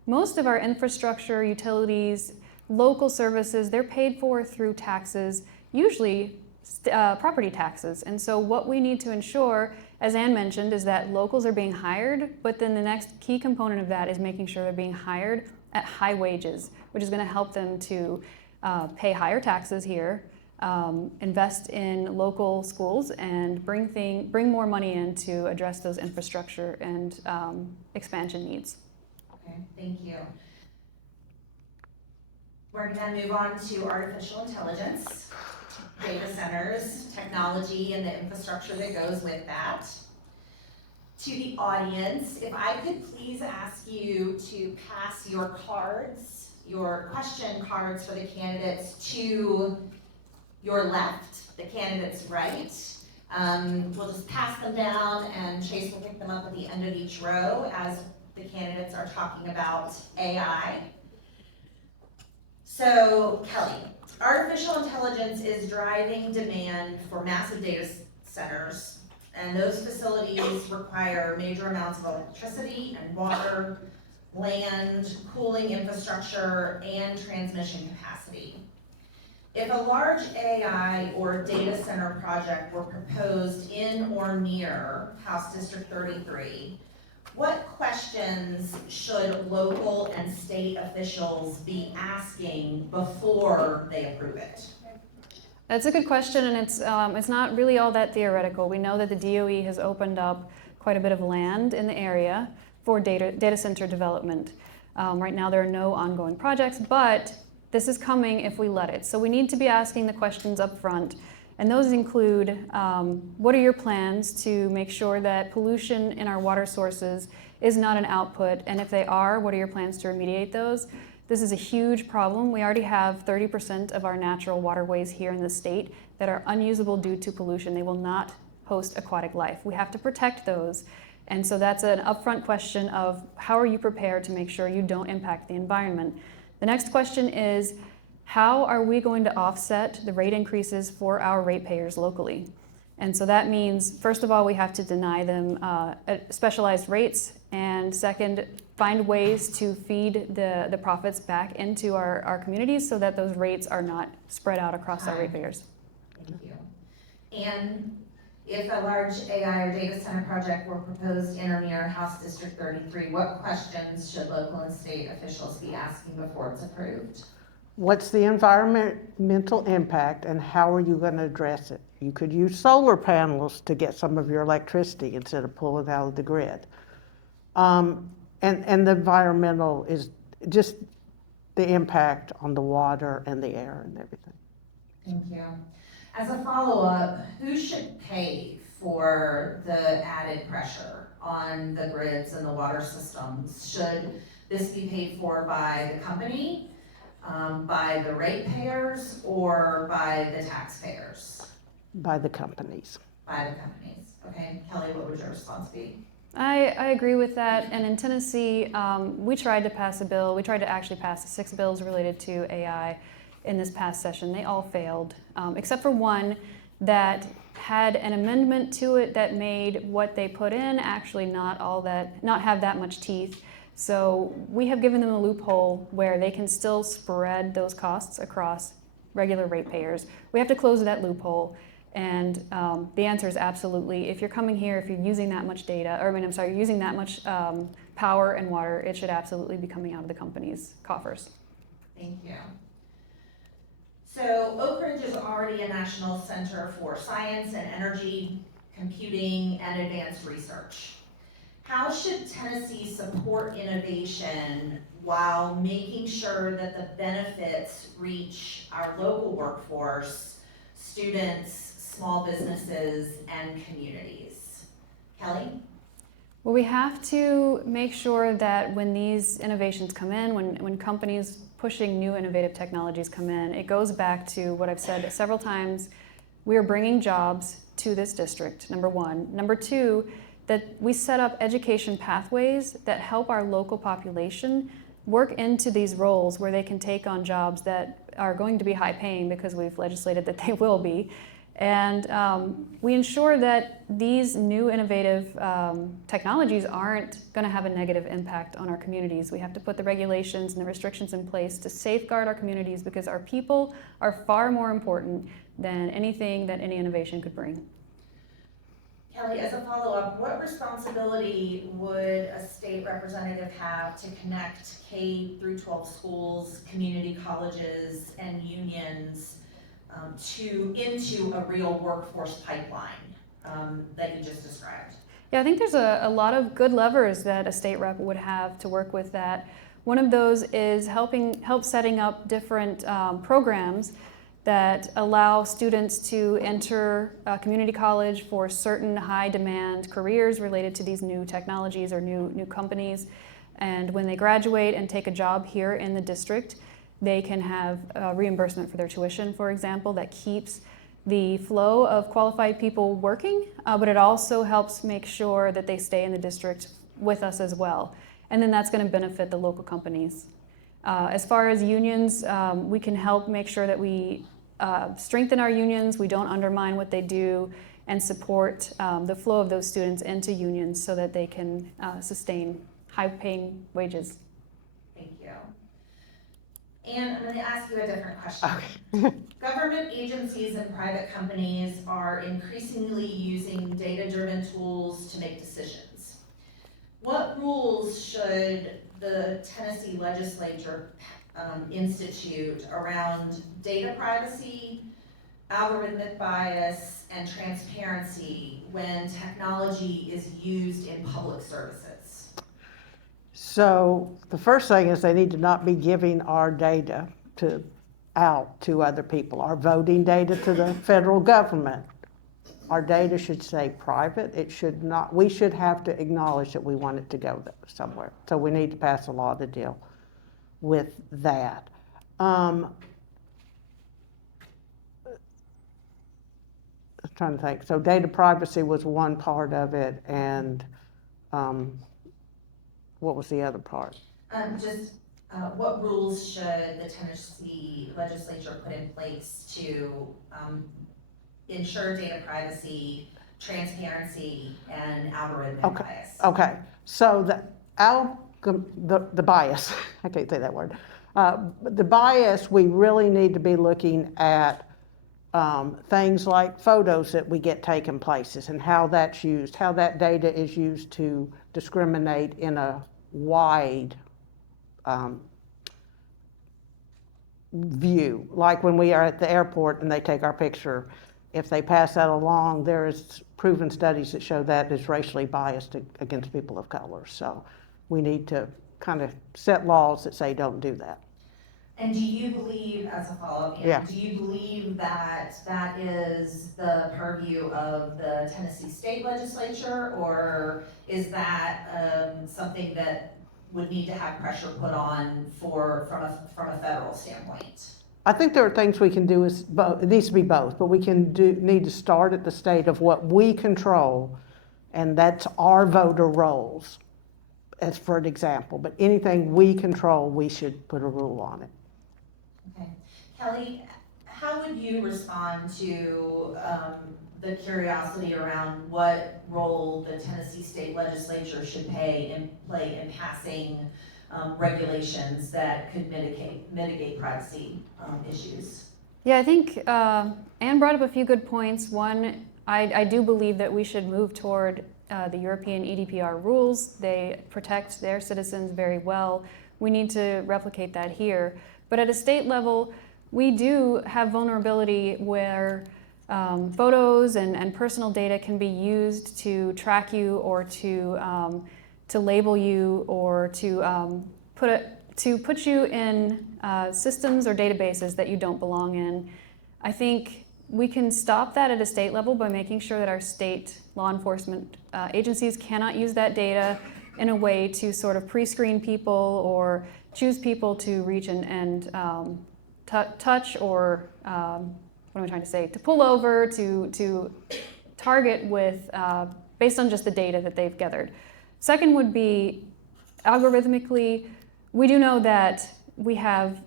Most of our infrastructure, utilities, local services, they're paid for through taxes, usually property taxes. And so what we need to ensure, as Ann mentioned, is that locals are being hired, but then the next key component of that is making sure they're being hired at high wages, which is going to help them to pay higher taxes here, invest in local schools, and bring more money in to address those infrastructure and expansion needs. Okay, thank you. We're going to move on to artificial intelligence, data centers, technology, and the infrastructure that goes with that. To the audience, if I could please ask you to pass your cards, your question cards for the candidates to your left, the candidate's right. We'll just pass them down and Chase will pick them up at the end of each row as the candidates are talking about AI. So, Kelly, artificial intelligence is driving demand for massive data centers, and those facilities require major amounts of electricity and water, land, cooling infrastructure, and transmission capacity. If a large AI or data center project were proposed in or near House District 33, what questions should local and state officials be asking before they approve it? That's a good question, and it's not really all that theoretical. We know that the DOE has opened up quite a bit of land in the area for data center development. Right now there are no ongoing projects, but this is coming if we let it. So we need to be asking the questions up front, and those include, what are your plans to make sure that pollution in our water sources is not an output, and if they are, what are your plans to remediate those? This is a huge problem. We already have 30% of our natural waterways here in the state that are unusable due to pollution. They will not host aquatic life. We have to protect those. And so that's an upfront question of how are you prepared to make sure you don't impact the environment? The next question is, how are we going to offset the rate increases for our ratepayers locally? And so that means, first of all, we have to deny them specialized rates, and second, find ways to feed the profits back into our communities so that those rates are not spread out across our ratepayers. Thank you. And if a large AI or data center project were proposed in or near House District 33, what questions should local and state officials be asking before it's approved? What's the environmental impact and how are you going to address it? You could use solar panels to get some of your electricity instead of pulling out of the grid. And the environmental is just the impact on the water and the air and everything. Thank you. As a follow-up, who should pay for the added pressure on the grids and the water systems? Should this be paid for by the company, by the ratepayers, or by the taxpayers? By the companies. By the companies. Okay, Kelly, what would your response be? I agree with that, and in Tennessee, we tried to pass a bill. We tried to actually pass 6 bills related to AI in this past session. They all failed, except for one that had an amendment to it that made what they put in actually not have that much teeth. So we have given them a loophole where they can still spread those costs across regular ratepayers. We have to close that loophole. And the answer is absolutely. If you're coming here, if you're using that much using that much power and water, it should absolutely be coming out of the company's coffers. Thank you. So Oak Ridge is already a national center for science and energy, computing, and advanced research. How should Tennessee support innovation while making sure that the benefits reach our local workforce, students, small businesses, and communities? Kelly? Well, we have to make sure that when these innovations come in, when companies pushing new innovative technologies come in, it goes back to what I've said several times. We are bringing jobs to this district, number one. Number two, that we set up education pathways that help our local population work into these roles where they can take on jobs that are going to be high paying because we've legislated that they will be. And we ensure that these new innovative technologies aren't going to have a negative impact on our communities. We have to put the regulations and the restrictions in place to safeguard our communities, because our people are far more important than anything that any innovation could bring. Kelly, as a follow-up, what responsibility would a state representative have to connect K through 12 schools, community colleges, and unions into a real workforce pipeline that you just described? Yeah, I think there's a lot of good levers that a state rep would have to work with that. One of those is help setting up different programs that allow students to enter community college for certain high demand careers related to these new technologies or new companies. And when they graduate and take a job here in the district, they can have reimbursement for their tuition, for example, that keeps the flow of qualified people working, but it also helps make sure that they stay in the district with us as well. And then that's going to benefit the local companies. As far as unions, we can help make sure that we strengthen our unions, we don't undermine what they do, and support the flow of those students into unions so that they can sustain high-paying wages. Thank you. And I'm going to ask you a different question. Okay. Government agencies and private companies are increasingly using data-driven tools to make decisions. What rules should the Tennessee legislature institute around data privacy, algorithmic bias, and transparency when technology is used in public services? So the first thing is they need to not be giving our data out to other people, our voting data to the federal government. Our data should stay private. It should not, we should have to acknowledge that we want it to go somewhere. So we need to pass a law to deal with that. I'm trying to think. So data privacy was one part of it, and what was the other part? What rules should the Tennessee legislature put in place to ensure data privacy, transparency, and algorithmic bias? Okay, so the bias, I can't say that word. The bias, we really need to be looking at things like photos that we get taken places and how that's used, how that data is used to discriminate in a wide view. Like when we are at the airport and they take our picture, if they pass that along, there is proven studies that show that is racially biased against people of color. So we need to kind of set laws that say don't do that. And do you believe, as a follow-up, Anna, do you believe that that is the purview of the Tennessee state legislature, or is that something that would need to have pressure put on from a federal standpoint? I think there are things we can do. It needs to be both, but we need to start at the state of what we control, and that's our voter rolls, as for an example. But anything we control, we should put a rule on it. Okay. Kelly, how would you respond to the curiosity around what role the Tennessee state legislature should play in passing regulations that could mitigate privacy issues? Yeah, I think Anne brought up a few good points. One, I do believe that we should move toward the European EDPR rules. They protect their citizens very well. We need to replicate that here. But at a state level, we do have vulnerability where photos and personal data can be used to track you or to label you or to put you in systems or databases that you don't belong in. I think we can stop that at a state level by making sure that our state law enforcement agencies cannot use that data in a way to sort of pre-screen people or choose people to reach and touch or, what am I trying to say, to pull over, to target with, based on just the data that they've gathered. Second would be algorithmically, we do know that we have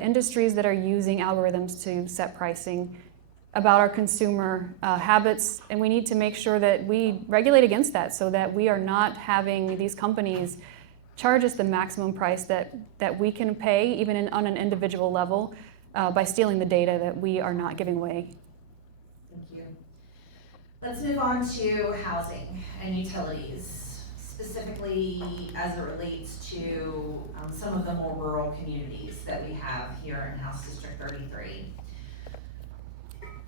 industries that are using algorithms to set pricing. about our consumer habits, and we need to make sure that we regulate against that so that we are not having these companies charge us the maximum price that we can pay, even on an individual level, by stealing the data that we are not giving away. Thank you. Let's move on to housing and utilities, specifically as it relates to some of the more rural communities that we have here in House District 33.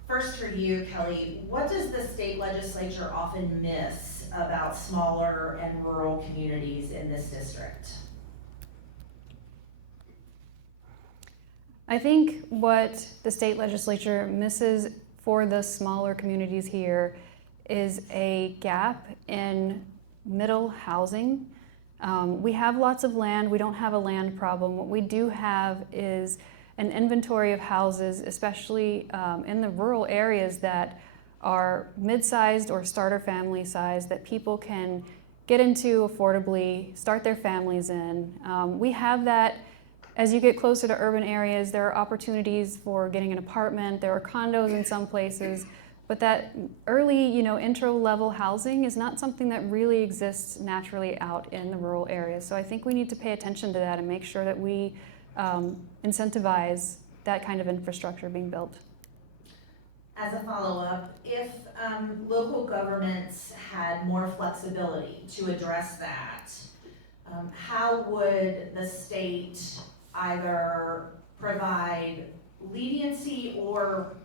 First for you, Kelly, what does the state legislature often miss about smaller and rural communities in this district? I think what the state legislature misses for the smaller communities here is a gap in middle housing. We have lots of land. We don't have a land problem. What we do have is an inventory of houses, especially in the rural areas that are mid-sized or starter family size that people can get into affordably, start their families in. We have that. As you get closer to urban areas, there are opportunities for getting an apartment. There are condos in some places, but that early, intro-level housing is not something that really exists naturally out in the rural areas. So I think we need to pay attention to that and make sure that we incentivize that kind of infrastructure being built. As a follow-up, if local governments had more flexibility to address that, how would the state either provide leniency or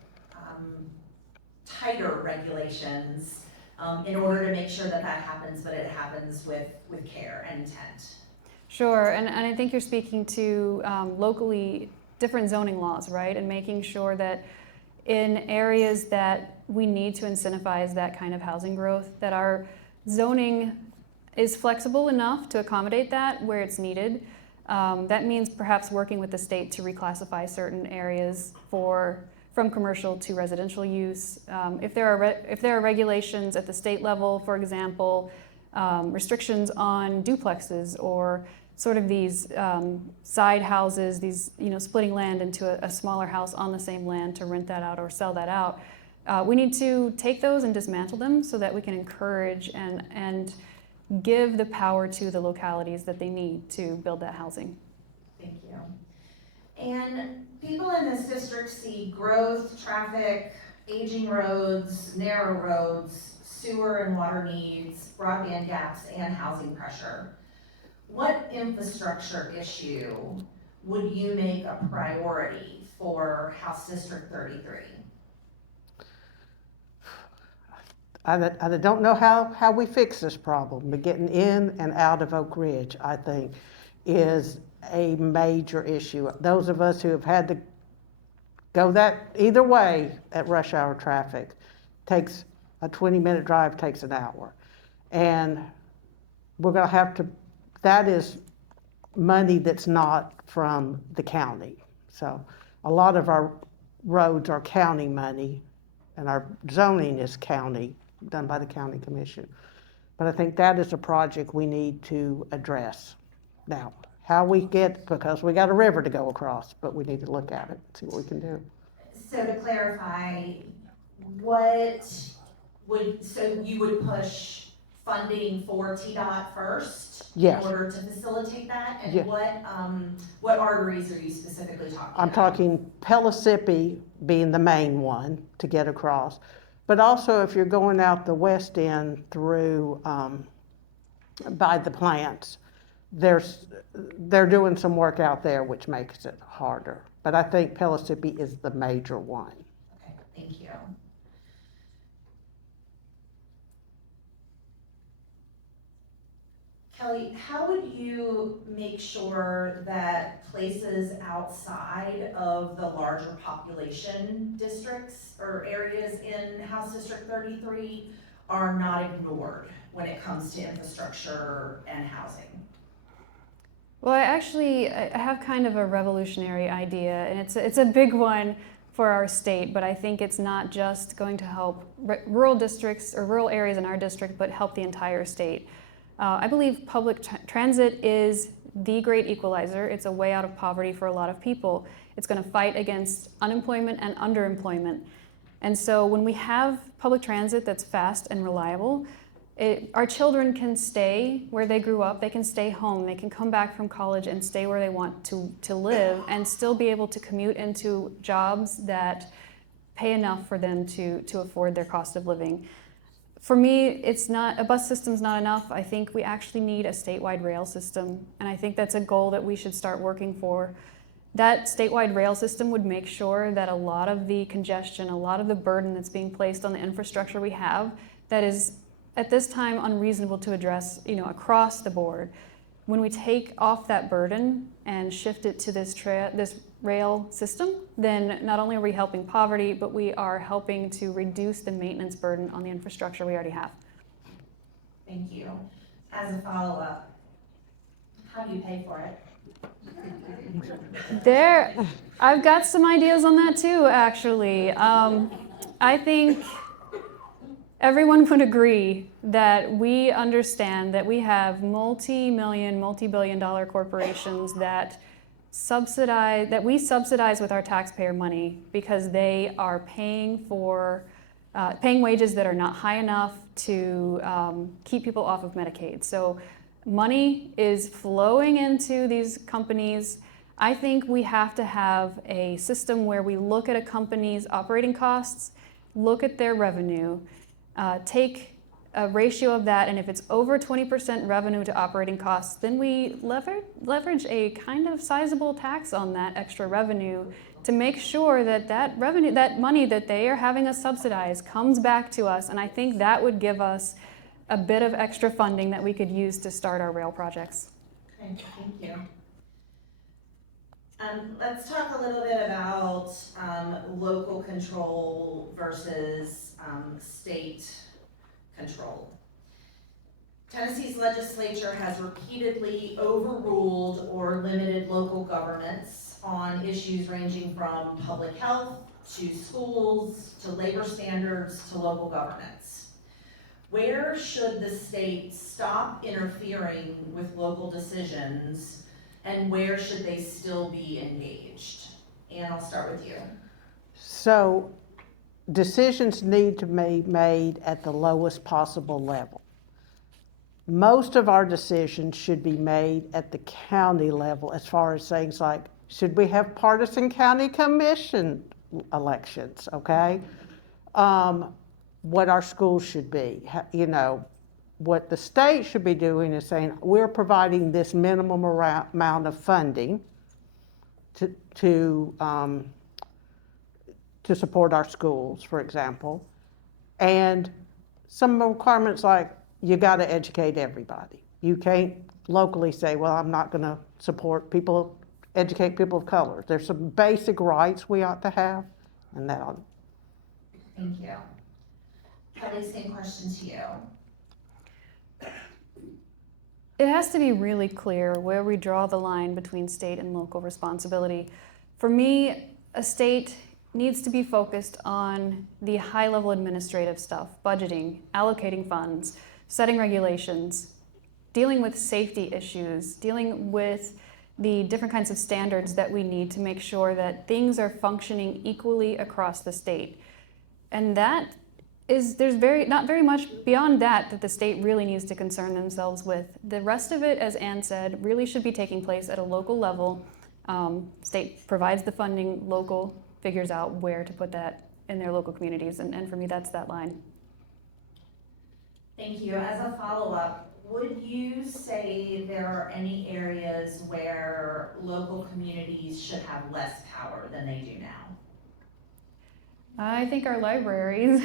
tighter regulations in order to make sure that happens, but it happens with care and intent? Sure, and I think you're speaking to locally different zoning laws, right? And making sure that in areas that we need to incentivize that kind of housing growth, that our zoning is flexible enough to accommodate that where it's needed. That means perhaps working with the state to reclassify certain areas from commercial to residential use. If there are regulations at the state level, for example, restrictions on duplexes or sort of these side houses, these splitting land into a smaller house on the same land to rent that out or sell that out. We need to take those and dismantle them so that we can encourage and give the power to the localities that they need to build that housing. Thank you. And people in this district see growth, traffic, aging roads, narrow roads, sewer and water needs, broadband gaps, and housing pressure. What infrastructure issue would you make a priority for House District 33? I don't know how we fix this problem, but getting in and out of Oak Ridge, I think, is a major issue. Those of us who have had to go that either way at rush hour traffic, takes a 20-minute drive, takes an hour. And we're gonna have to, that is money that's not from the county. So a lot of our roads are county money and our zoning is county, done by the county commission. But I think that is a project we need to address. Now, how we get, because we got a river to go across, but we need to look at it, see what we can do. So to clarify, so you would push funding for TDOT first? Yes. In order to facilitate that? And Yes. what arteries are you specifically talking about? I'm talking Pellissippi being the main one to get across. But also if you're going out the west end through, by the plants, they're doing some work out there which makes it harder. But I think Pellissippi is the major one. Okay, thank you. Kelly, how would you make sure that places outside of the larger population districts or areas in House District 33 are not ignored when it comes to infrastructure and housing? Well, I have kind of a revolutionary idea, and it's a big one for our state, but I think it's not just going to help rural districts or rural areas in our district, but help the entire state. I believe public transit is the great equalizer. It's a way out of poverty for a lot of people. It's going to fight against unemployment and underemployment. And so when we have public transit that's fast and reliable, our children can stay where they grew up, they can stay home, they can come back from college and stay where they want to live and still be able to commute into jobs that pay enough for them to afford their cost of living. For me, it's not, a bus system's not enough. I think we actually need a statewide rail system, and I think that's a goal that we should start working for. That statewide rail system would make sure that a lot of the congestion, a lot of the burden that's being placed on the infrastructure we have that is at this time unreasonable to address, across the board. When we take off that burden and shift it to this rail system, then not only are we helping poverty, but we are helping to reduce the maintenance burden on the infrastructure we already have. Thank you. As a follow-up, how do you pay for it? I've got some ideas on that too, actually. I think everyone would agree that we understand that we have multi-billion-dollar corporations that we subsidize with our taxpayer money because they are paying wages that are not high enough to keep people off of Medicaid. So money is flowing into these companies. I think we have to have a system where we look at a company's operating costs, look at their revenue, take a ratio of that, and if it's over 20% revenue to operating costs, then we leverage a kind of sizable tax on that extra revenue to make sure that that money that they are having us subsidize comes back to us, and I think that would give us a bit of extra funding that we could use to start our rail projects. Okay, thank you. Let's talk a little bit about local control versus state control. Tennessee's legislature has repeatedly overruled or limited local governments on issues ranging from public health to schools to labor standards to local governance. Where should the state stop interfering with local decisions, and where should they still be engaged? Anne, I'll start with you. So decisions need to be made at the lowest possible level. Most of our decisions should be made at the county level as far as things like, should we have partisan county commission elections, okay? What our schools should be, what the state should be doing is saying, we're providing this minimum amount of funding to support our schools, for example. And some requirements like, you gotta educate everybody. You can't locally say, well, I'm not gonna educate people of color. There's some basic rights we ought to have, and that ought. Thank you. Kelly, same question to you. It has to be really clear where we draw the line between state and local responsibility. For me, a state needs to be focused on the high-level administrative stuff, budgeting, allocating funds, setting regulations, dealing with safety issues, dealing with the different kinds of standards that we need to make sure that things are functioning equally across the state. And there's not very much beyond that the state really needs to concern themselves with. The rest of it, as Anne said, really should be taking place at a local level. State provides the funding, local figures out where to put that in their local communities, and for me, that's that line. Thank you. As a follow-up, would you say there are any areas where local communities should have less power than they do now? I think our libraries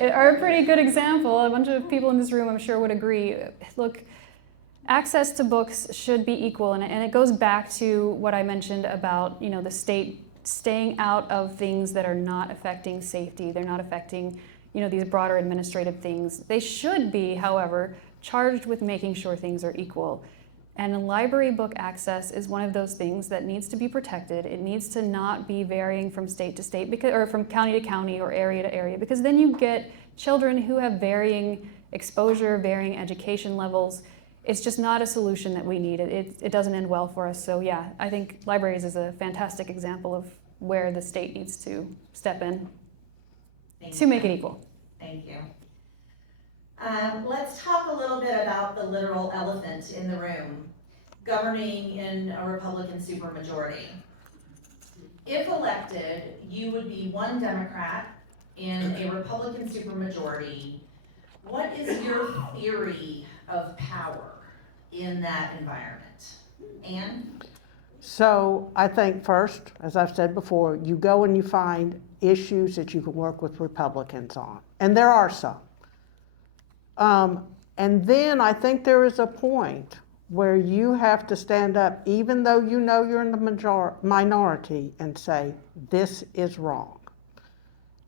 are a pretty good example. A bunch of people in this room, I'm sure, would agree. Look, access to books should be equal, and it goes back to what I mentioned about the state staying out of things that are not affecting safety. They're not affecting these broader administrative things. They should be, however, charged with making sure things are equal. And library book access is one of those things that needs to be protected. It needs to not be varying from state to state, or from county to county or area to area, because then you get children who have varying exposure, varying education levels. It's just not a solution that we need. It doesn't end well for us. So yeah, I think libraries is a fantastic example of where the state needs to step in. to make it equal. Thank you. Let's talk a little bit about the literal elephant in the room, governing in a Republican supermajority. If elected, you would be one Democrat in a Republican supermajority. What is your theory of power in that environment? Anne? So I think first, as I've said before, you go and you find issues that you can work with Republicans on, and there are some. And then I think there is a point where you have to stand up, even though you know you're in the minority, and say, this is wrong.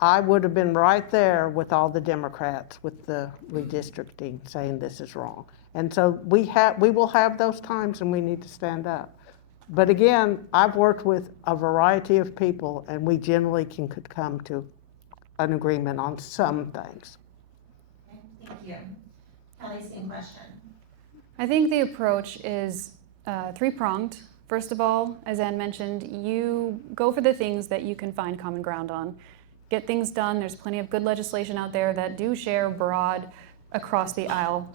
I would have been right there with all the Democrats with the redistricting, saying this is wrong. And so we will have those times and we need to stand up. But again, I've worked with a variety of people and we generally could come to an agreement on some things. Okay, thank you. Kelly, same question. I think the approach is three-pronged. First of all, as Anne mentioned, you go for the things that you can find common ground on. Get things done. There's plenty of good legislation out there that do share broad, across the aisle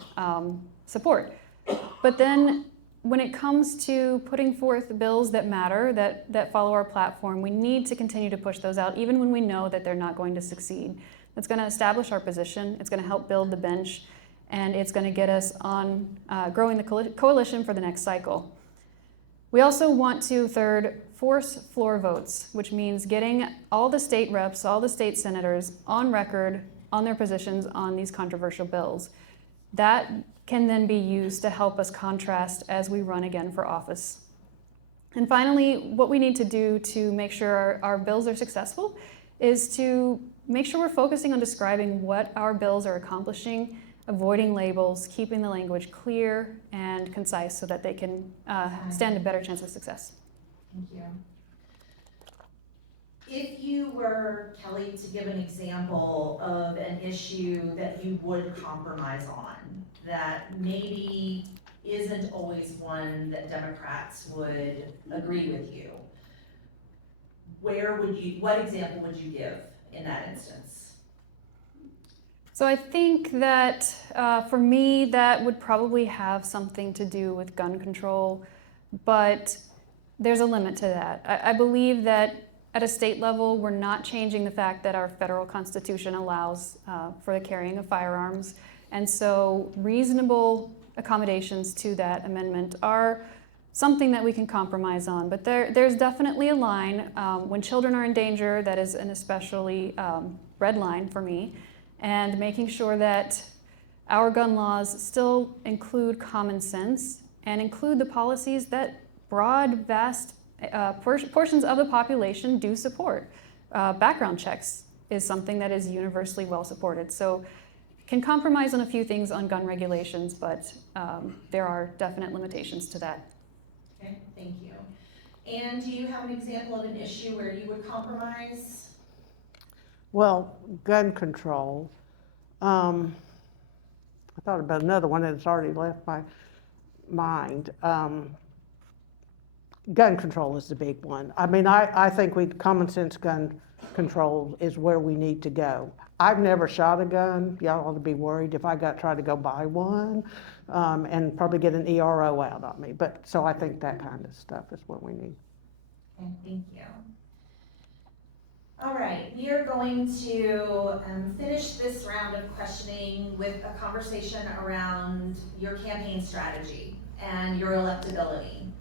support. But then when it comes to putting forth bills that matter, that follow our platform, we need to continue to push those out, even when we know that they're not going to succeed. It's going to establish our position. It's going to help build the bench. And it's going to get us on growing the coalition for the next cycle. We also want to, third, force floor votes, which means getting all the state reps, all the state senators on record on their positions on these controversial bills. That can then be used to help us contrast as we run again for office. And finally, what we need to do to make sure our bills are successful is to make sure we're focusing on describing what our bills are accomplishing, avoiding labels, keeping the language clear and concise so that they can stand a better chance of success. Thank you. If you were, Kelly, to give an example of an issue that you would compromise on, that maybe isn't always one that Democrats would agree with you, what example would you give in that instance? So I think that for me, that would probably have something to do with gun control, but there's a limit to that. I believe that at a state level, we're not changing the fact that our federal constitution allows for the carrying of firearms. And so reasonable accommodations to that amendment are something that we can compromise on. But there's definitely a line. When children are in danger, that is an especially red line for me. And making sure that our gun laws still include common sense and include the policies that broad, vast portions of the population do support. Background checks is something that is universally well supported. So can compromise on a few things on gun regulations, but there are definite limitations to that. Okay, thank you. And do you have an example of an issue where you would compromise? Well, gun control. I thought about another one that's already left my mind. Gun control is the big one. I mean, I think common sense gun control is where we need to go. I've never shot a gun. Y'all ought to be worried if I try to go buy one and probably get an ERO out on me. But so I think that kind of stuff is what we need. Okay, thank you. All right, we are going to finish this round of questioning with a conversation around your campaign strategy and your electability.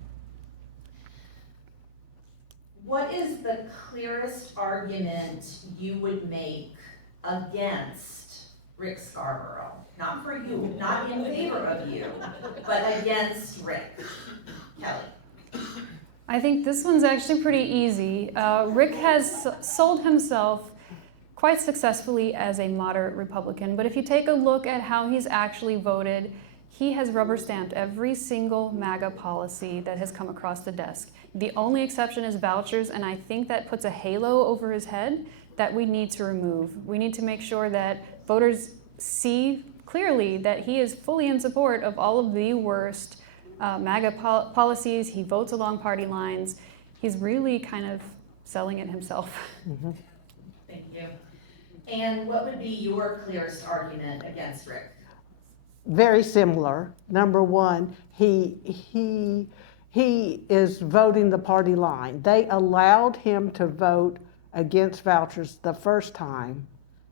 What is the clearest argument you would make against Rick Scarborough? Not for you, not in favor of you, but against Rick. Kelly. I think this one's actually pretty easy. Rick has sold himself quite successfully as a moderate Republican, but if you take a look at how he's actually voted, he has rubber stamped every single MAGA policy that has come across the desk. The only exception is vouchers, and I think that puts a halo over his head that we need to remove. We need to make sure that voters see clearly that he is fully in support of all of the worst MAGA policies. He votes along party lines. He's really kind of selling it himself. Thank you. And what would be your clearest argument against Rick? Very similar. Number one, he is voting the party line. They allowed him to vote against vouchers the first time,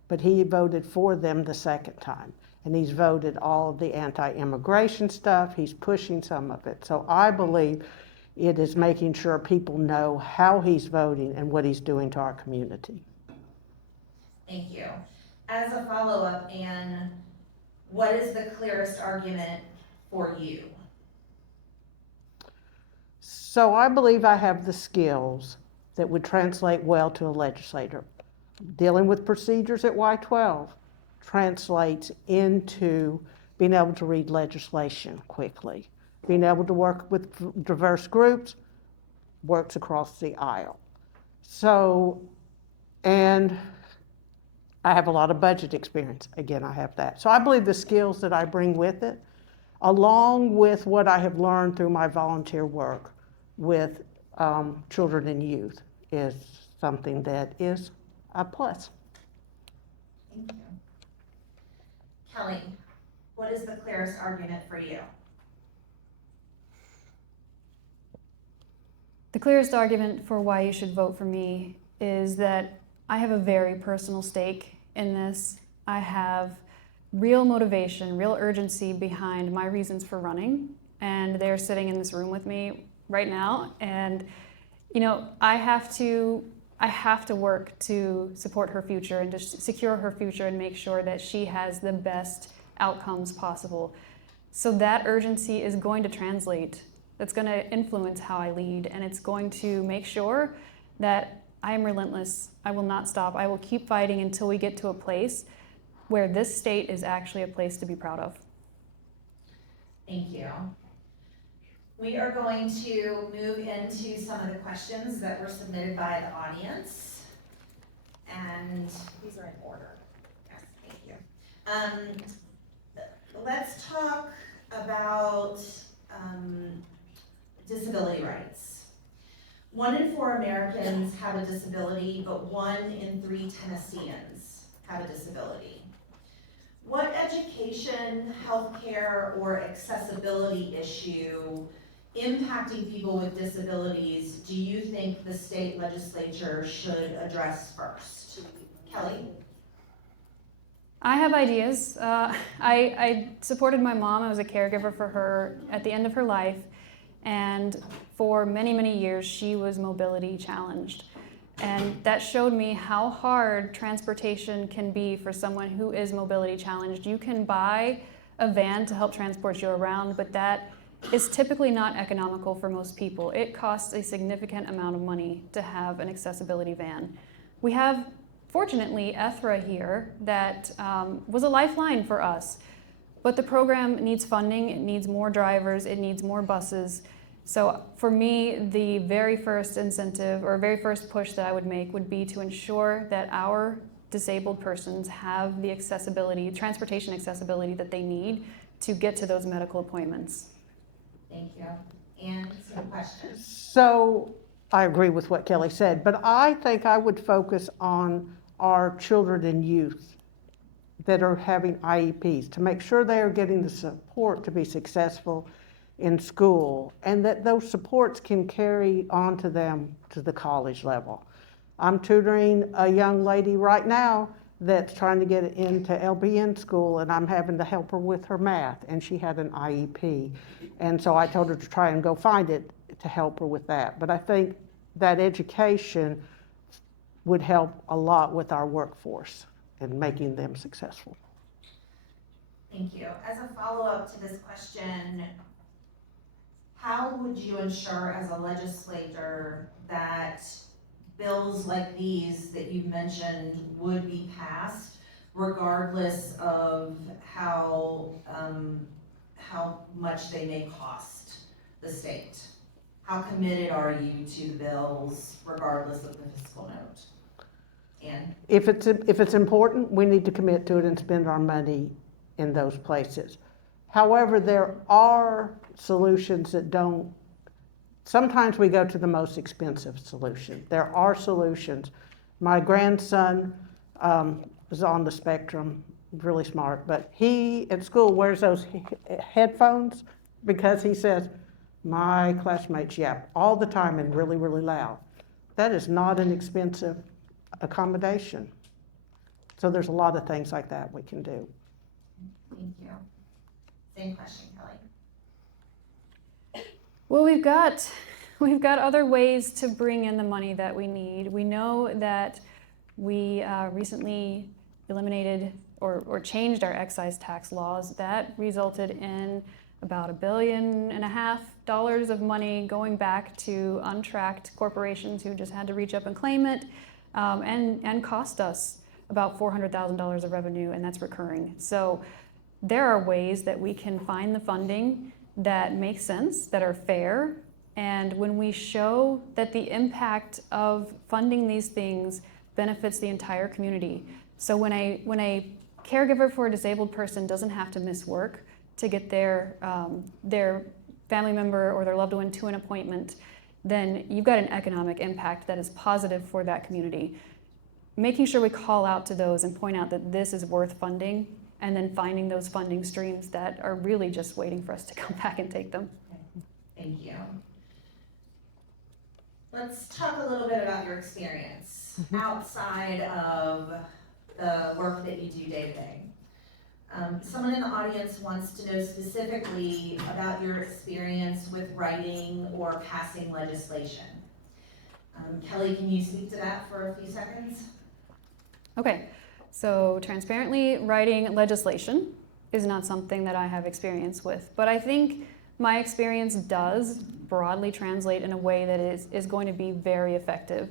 but he voted for them the second time. And he's voted all of the anti-immigration stuff. He's pushing some of it. So I believe it is making sure people know how he's voting and what he's doing to our community. Thank you. As a follow-up, Anne, what is the clearest argument for you? So I believe I have the skills that would translate well to a legislator. Dealing with procedures at Y12 translates into being able to read legislation quickly. Being able to work with diverse groups works across the aisle. So, and I have a lot of budget experience. Again, I have that. So I believe the skills that I bring with it, along with what I have learned through my volunteer work with children and youth, is something that is a plus. Thank you. Kelly, what is the clearest argument for you? The clearest argument for why you should vote for me is that I have a very personal stake in this. I have real motivation, real urgency behind my reasons for running, and they're sitting in this room with me right now. And you know, I have to work to support her future and to secure her future and make sure that she has the best outcomes possible. So that urgency is going to translate. That's going to influence how I lead, and it's going to make sure that I am relentless. I will not stop. I will keep fighting until we get to a place where this state is actually a place to be proud of. Thank you. We are going to move into some of the questions that were submitted by the audience. And these are in order. Yes, thank you. Let's talk about disability rights. 1 in 4 Americans have a disability, but 1 in 3 Tennesseans have a disability. What education, healthcare, or accessibility issue impacting people with disabilities do you think the state legislature should address first? Kelly? I have ideas. I supported my mom. I was a caregiver for her at the end of her life. And for many, many years, she was mobility challenged. And that showed me how hard transportation can be for someone who is mobility challenged. You can buy a van to help transport you around, but that is typically not economical for most people. It costs a significant amount of money to have an accessibility van. We have, fortunately, ETHRA here that was a lifeline for us. But the program needs funding, it needs more drivers, it needs more buses. So for me, the very first incentive or very first push that I would make would be to ensure that our disabled persons have the accessibility, transportation accessibility that they need to get to those medical appointments. Thank you. And some questions. So I agree with what Kelly said, but I think I would focus on our children and youth that are having IEPs to make sure they are getting the support to be successful in school, and that those supports can carry on to them to the college level. I'm tutoring a young lady right now that's trying to get into LPN school, and I'm having to help her with her math, and she had an IEP. And so I told her to try and go find it to help her with that. But I think that education would help a lot with our workforce and making them successful. Thank you. As a follow-up to this question, how would you ensure as a legislator that bills like these that you mentioned would be passed regardless of how much they may cost the state? How committed are you to the bills regardless of the fiscal note? Ann? If it's important, we need to commit to it and spend our money in those places. However, there are solutions that don't, sometimes we go to the most expensive solution. There are solutions. My grandson is on the spectrum, really smart, but he at school wears those headphones because he says, my classmates yap all the time and really, really loud. That is not an expensive accommodation. So there's a lot of things like that we can do. Thank you. Same question, Kelly. Well, we've got other ways to bring in the money that we need. We know that we recently eliminated or changed our excise tax laws. That resulted in about $1.5 billion of money going back to untracked corporations who just had to reach up and claim it, and cost us about $400,000 of revenue, and that's recurring. So there are ways that we can find the funding that make sense, that are fair, and when we show that the impact of funding these things benefits the entire community. So when a caregiver for a disabled person doesn't have to miss work to get their family member or their loved one to an appointment, then you've got an economic impact that is positive for that community. Making sure we call out to those and point out that this is worth funding, and then finding those funding streams that are really just waiting for us to come back and take them. Thank you. Let's talk a little bit about your experience outside of the work that you do day to day. Someone in the audience wants to know specifically about your experience with writing or passing legislation. Kelly, can you speak to that for a few seconds? Okay, so transparently, writing legislation is not something that I have experience with, but I think my experience does broadly translate in a way that is going to be very effective.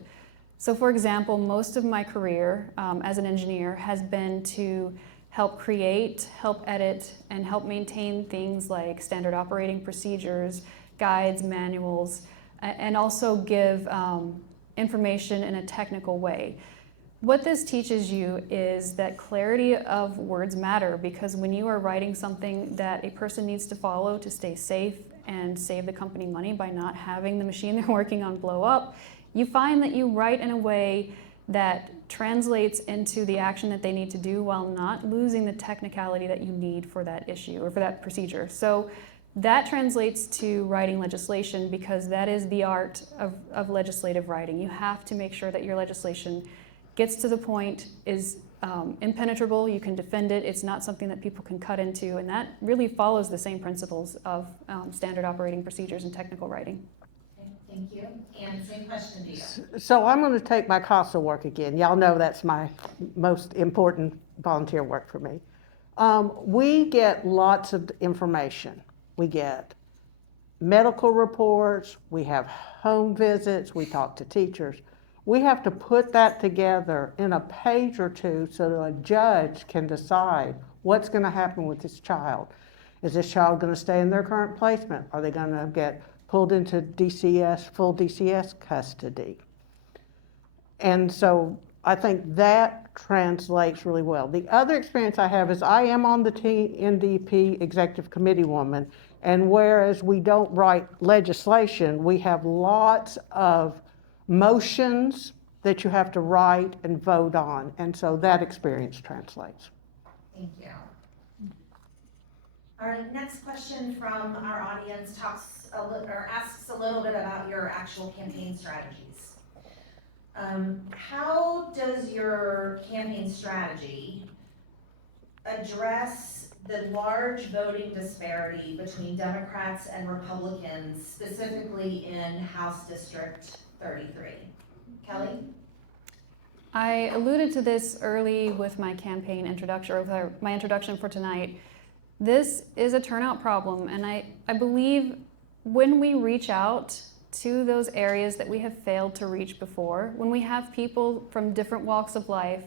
So for example, most of my career as an engineer has been to help create, help edit, and help maintain things like standard operating procedures, guides, manuals, and also give information in a technical way. What this teaches you is that clarity of words matter, because when you are writing something that a person needs to follow to stay safe and save the company money by not having the machine they're working on blow up, you find that you write in a way that translates into the action that they need to do while not losing the technicality that you need for that issue or for that procedure. So that translates to writing legislation, because that is the art of legislative writing. You have to make sure that your legislation gets to the point, is impenetrable, you can defend it, it's not something that people can cut into, and that really follows the same principles of standard operating procedures and technical writing. Okay, thank you. And same question to you. So I'm going to take my CASA work again. Y'all know that's my most important volunteer work for me. We get lots of information. We get medical reports, we have home visits, we talk to teachers. We have to put that together in a page or two so that a judge can decide what's going to happen with this child. Is this child going to stay in their current placement? Are they going to get pulled into DCS, full DCS custody? And so I think that translates really well. The other experience I have is I am on the NDP Executive Committee woman, and whereas we don't write legislation, we have lots of motions that you have to write and vote on, and so that experience translates. Thank you. Our next question from our audience asks a little bit about your actual campaign strategies. How does your campaign strategy address the large voting disparity between Democrats and Republicans, specifically in House District 33? Kelly? I alluded to this early with my campaign introduction, or my introduction for tonight. This is a turnout problem, and I believe when we reach out to those areas that we have failed to reach before, when we have people from different walks of life,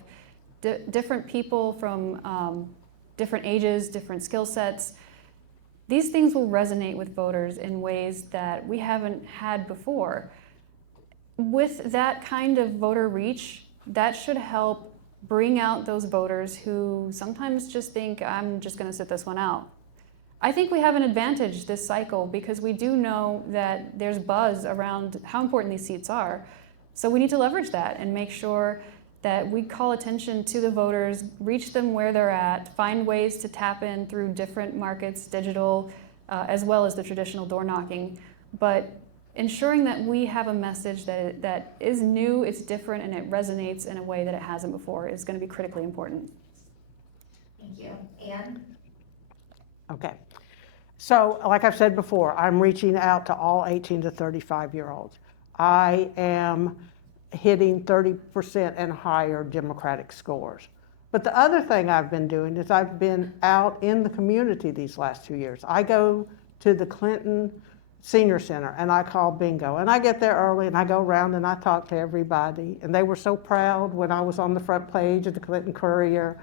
different people from different ages, different skill sets, these things will resonate with voters in ways that we haven't had before. With that kind of voter reach, that should help bring out those voters who sometimes just think, I'm just going to sit this one out. I think we have an advantage this cycle because we do know that there's buzz around how important these seats are. So we need to leverage that and make sure that we call attention to the voters, reach them where they're at, find ways to tap in through different markets, digital, as well as the traditional door knocking, but ensuring that we have a message that is new, it's different, and it resonates in a way that it hasn't before is going to be critically important. Thank you. Anne? Okay. So, like I've said before, I'm reaching out to all 18 to 35-year-olds. I am hitting 30% and higher Democratic scores. But the other thing I've been doing is I've been out in the community these last 2 years. I go to the Clinton Senior Center and I call bingo. And I get there early and I go around and I talk to everybody. And they were so proud when I was on the front page of the Clinton Courier.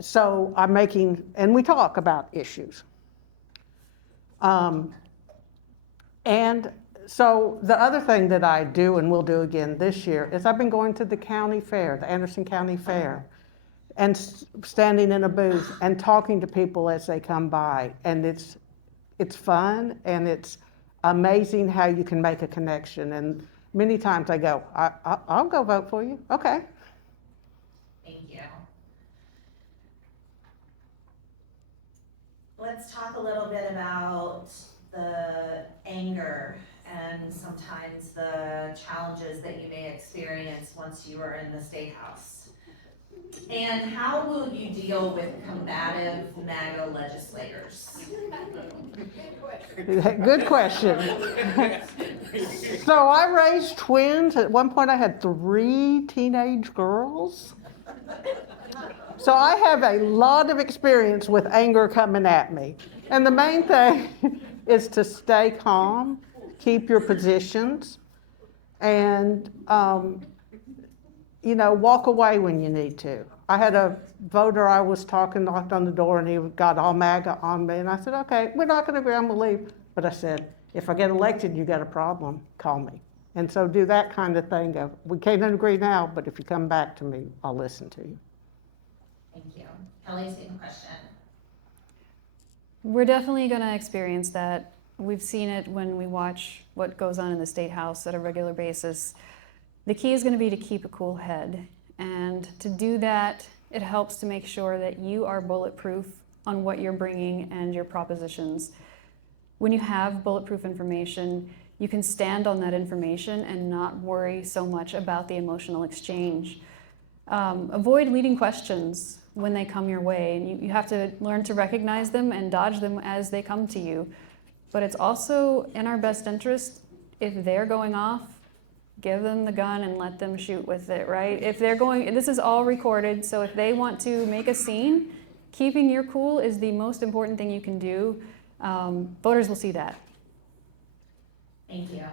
So and we talk about issues. And so the other thing that I do and will do again this year is I've been going to the county fair, the Anderson County Fair, and standing in a booth and talking to people as they come by. And it's fun and it's amazing how you can make a connection. And many times I go, I'll go vote for you. Okay. Thank you. Let's talk a little bit about the anger and sometimes the challenges that you may experience once you are in the State House. And how will you deal with combative MAGA legislators? Good question. So I raised twins. At one point I had 3 teenage girls. So I have a lot of experience with anger coming at me. And the main thing is to stay calm, keep your positions, and walk away when you need to. I had a voter I was talking, knocked on the door, and he got all MAGA on me. And I said, okay, we're not going to agree, I'm going to leave. But I said, if I get elected, you got a problem, call me. And so do that kind of thing of, we can't agree now, but if you come back to me, I'll listen to you. Thank you. Kelly, same question. We're definitely going to experience that. We've seen it when we watch what goes on in the State House at a regular basis. The key is going to be to keep a cool head. And to do that, it helps to make sure that you are bulletproof on what you're bringing and your propositions. When you have bulletproof information, you can stand on that information and not worry so much about the emotional exchange. Avoid leading questions when they come your way, and you have to learn to recognize them and dodge them as they come to you. But it's also in our best interest, if they're going off, give them the gun and let them shoot with it, right? If they're this is all recorded, so if they want to make a scene, keeping your cool is the most important thing you can do. Voters will see that. Thank you.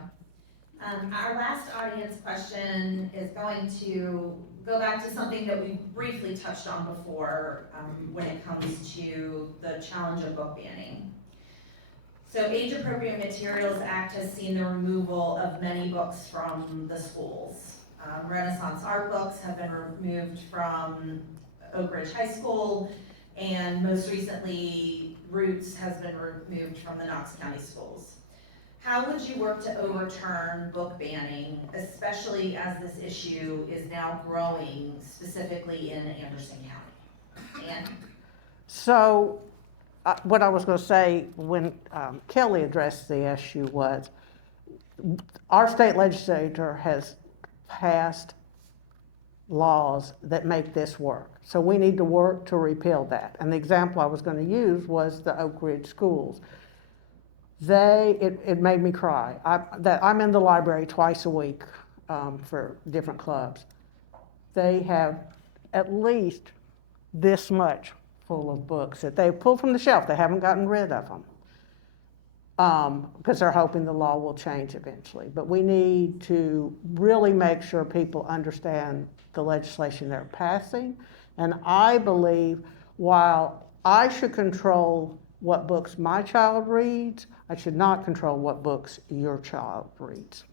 Our last audience question is going to go back to something that we briefly touched on before when it comes to the challenge of book banning. So Age Appropriate Materials Act has seen the removal of many books from the schools. Renaissance art books have been removed from Oak Ridge High School, and most recently Roots has been removed from the Knox County schools. How would you work to overturn book banning, especially as this issue is now growing specifically in Anderson County? Anne? So what I was going to say when Kelly addressed the issue was our state legislature has passed laws that make this work. So we need to work to repeal that. And the example I was going to use was the Oak Ridge schools. It made me cry. I'm in the library twice a week for different clubs. They have at least this much full of books that they pulled from the shelf. They haven't gotten rid of them because they're hoping the law will change eventually. But we need to really make sure people understand the legislation they're passing. And I believe while I should control what books my child reads, I should not control what books your child reads.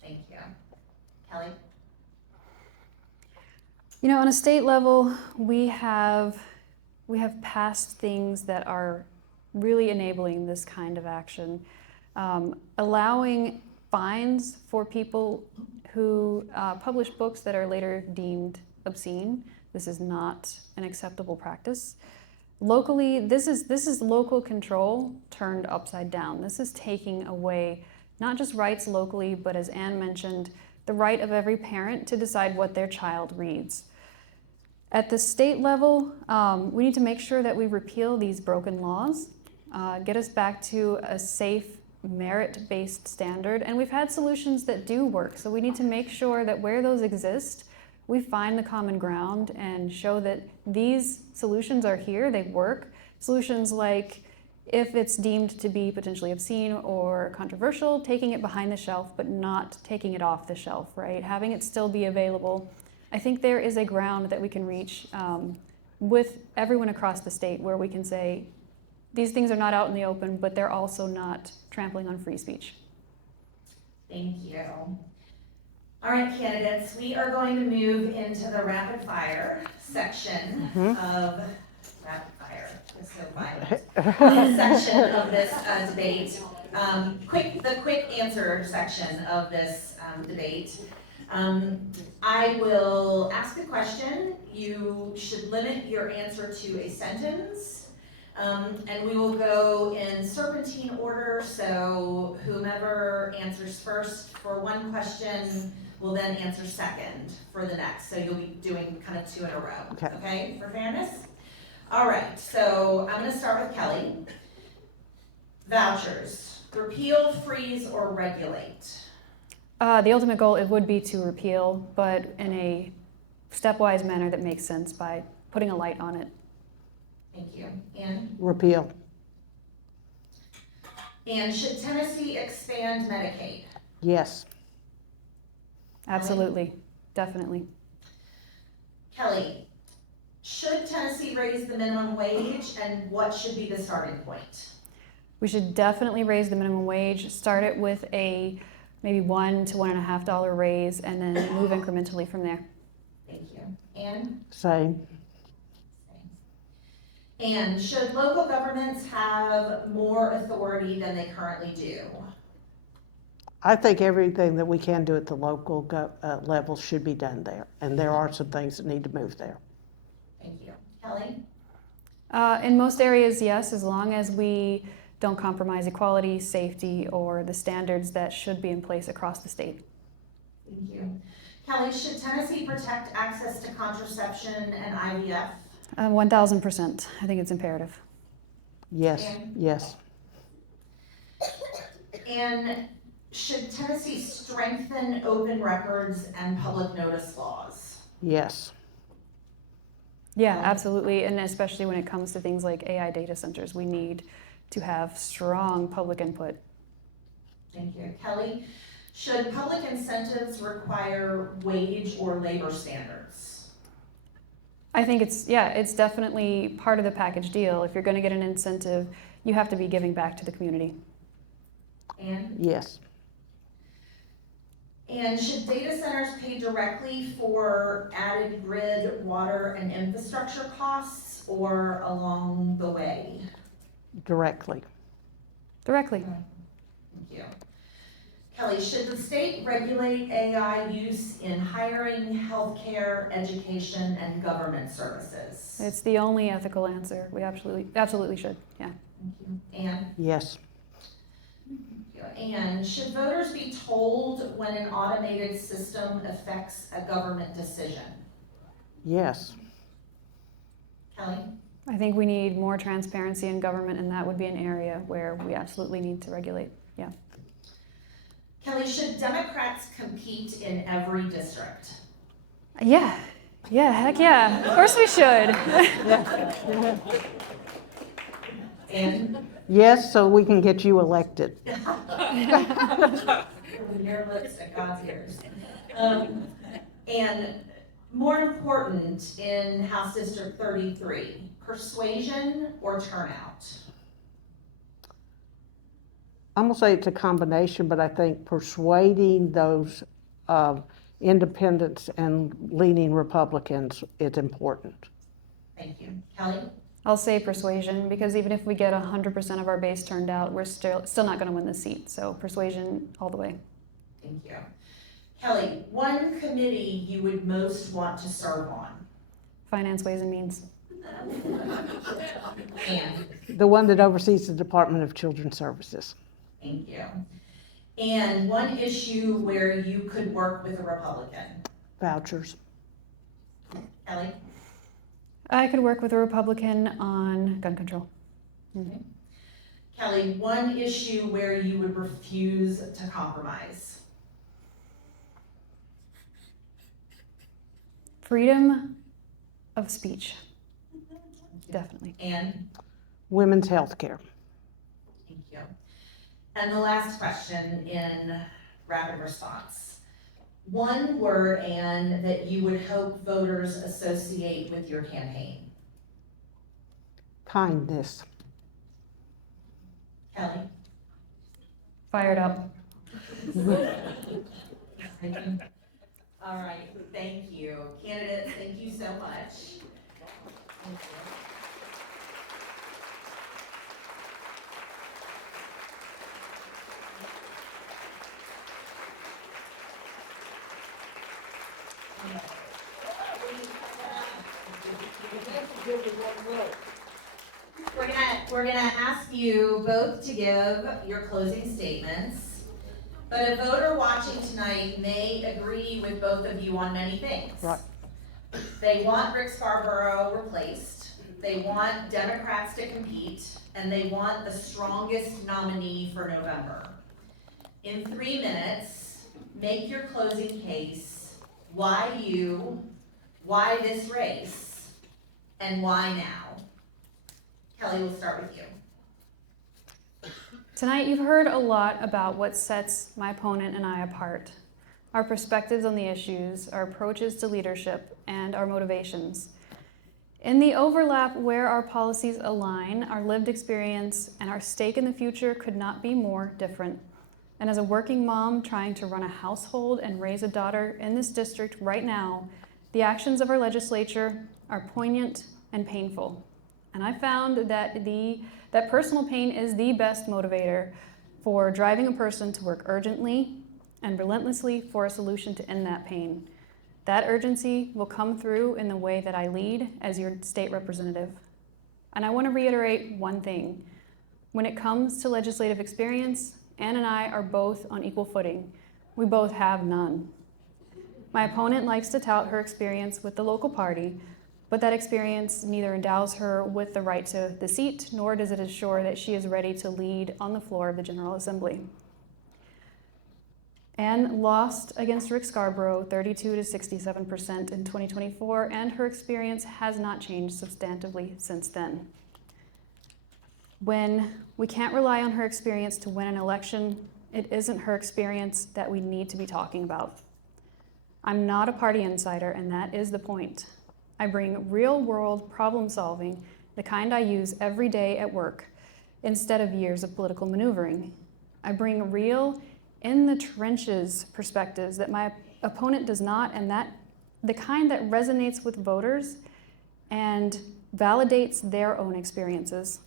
Thank you. Kelly? On a state level, we have passed things that are really enabling this kind of action, allowing fines for people who publish books that are later deemed obscene. This is not an acceptable practice. Locally, this is local control turned upside down. This is taking away not just rights locally, but as Anne mentioned, the right of every parent to decide what their child reads. At the state level, we need to make sure that we repeal these broken laws, get us back to a safe, merit-based standard, and we've had solutions that do work, so we need to make sure that where those exist, we find the common ground and show that these solutions are here, they work. Solutions like, if it's deemed to be potentially obscene or controversial, taking it behind the shelf, but not taking it off the shelf, right? Having it still be available. I think there is a ground that we can reach with everyone across the state where we can say, these things are not out in the open, but they're also not trampling on free speech. Thank you. All right, candidates, we are going to move into the rapid fire section of rapid fire. It's so violent. Section of this debate. The quick answer section of this debate. I will ask a question. You should limit your answer to a sentence. And we will go in serpentine order, so whomever answers first for one question will then answer second for the next. So you'll be doing kind of two in a row, okay, for fairness? All right, so I'm gonna start with Kelly. Vouchers, repeal, freeze, or regulate? The ultimate goal, it would be to repeal, but in a stepwise manner that makes sense by putting a light on it. Thank you. Ann? Repeal. And should Tennessee expand Medicaid? Yes. Absolutely, definitely. Kelly, should Tennessee raise the minimum wage, and what should be the starting point? We should definitely raise the minimum wage, start it with a maybe $1 to $1.50 raise, and then move incrementally from there. Thank you. Ann? Same. And should local governments have more authority than they currently do? I think everything that we can do at the local level should be done there, and there are some things that need to move there. Thank you. Kelly? In most areas, yes, as long as we don't compromise equality, safety, or the standards that should be in place across the state. Thank you. Kelly, should Tennessee protect access to contraception and IVF? 1,000%. I think it's imperative. Yes, And? yes. And should Tennessee strengthen open records and public notice laws? Yes. Yeah, absolutely, and especially when it comes to things like AI data centers, we need to have strong public input. Thank you. Kelly, should public incentives require wage or labor standards? I think it's definitely part of the package deal. If you're going to get an incentive, you have to be giving back to the community. And? Yes. And should data centers pay directly for added grid, water, and infrastructure costs, or along the way? Directly. Directly. Thank you. Kelly, should the state regulate AI use in hiring, healthcare, education, and government services? It's the only ethical answer. We absolutely should. Yeah. Thank you. Ann? Yes. And should voters be told when an automated system affects a government decision? Yes. Kelly? I think we need more transparency in government, and that would be an area where we absolutely need to regulate. Yeah. Kelly, should Democrats compete in every district? Yeah. Yeah, heck yeah. Of course we should. And? Yes, so we can get you elected. From your lips to God's ears. And more important in House District 33, persuasion or turnout? I'm gonna say it's a combination, but I think persuading those independents and leaning Republicans is important. Thank you. Kelly? I'll say persuasion, because even if we get 100% of our base turned out, we're still not going to win the seat. So persuasion all the way. Thank you. Kelly, one committee you would most want to serve on? Finance, Ways and Means. And, The one that oversees the Department of Children's Services. thank you. And one issue where you could work with a Republican? Vouchers. Kelly? I could work with a Republican on gun control. Kelly, one issue where you would refuse to compromise? Freedom of speech. Definitely. And, Women's health care. thank you. And the last question in rapid response. One word, Anne, that you would hope voters associate with your campaign? Kindness. Kelly? Fired up. All right, thank you. Candidates, thank you so much. Thank you. We're gonna ask you both to give your closing statements, but a voter watching tonight may agree with both of you on many things. Right. They want Rick Scarborough replaced, they want Democrats to compete, and they want the strongest nominee for November. In 3 minutes, make your closing case, why you, why this race, and why now? Kelly, we'll start with you. Tonight you've heard a lot about what sets my opponent and I apart. Our perspectives on the issues, our approaches to leadership, and our motivations. In the overlap where our policies align, our lived experience and our stake in the future could not be more different. And as a working mom trying to run a household and raise a daughter in this district right now, the actions of our legislature are poignant and painful. And I found that that personal pain is the best motivator for driving a person to work urgently and relentlessly for a solution to end that pain. That urgency will come through in the way that I lead as your state representative. And I want to reiterate one thing. When it comes to legislative experience, Ann and I are both on equal footing. We both have none. My opponent likes to tout her experience with the local party, but that experience neither endows her with the right to the seat, nor does it assure that she is ready to lead on the floor of the General Assembly. Ann lost against Rick Scarborough 32 to 67% in 2024, and her experience has not changed substantively since then. When we can't rely on her experience to win an election, it isn't her experience that we need to be talking about. I'm not a party insider, and that is the point. I bring real-world problem solving, the kind I use every day at work, instead of years of political maneuvering. I bring real, in-the-trenches perspectives that my opponent does not, and that the kind that resonates with voters and validates their own experiences.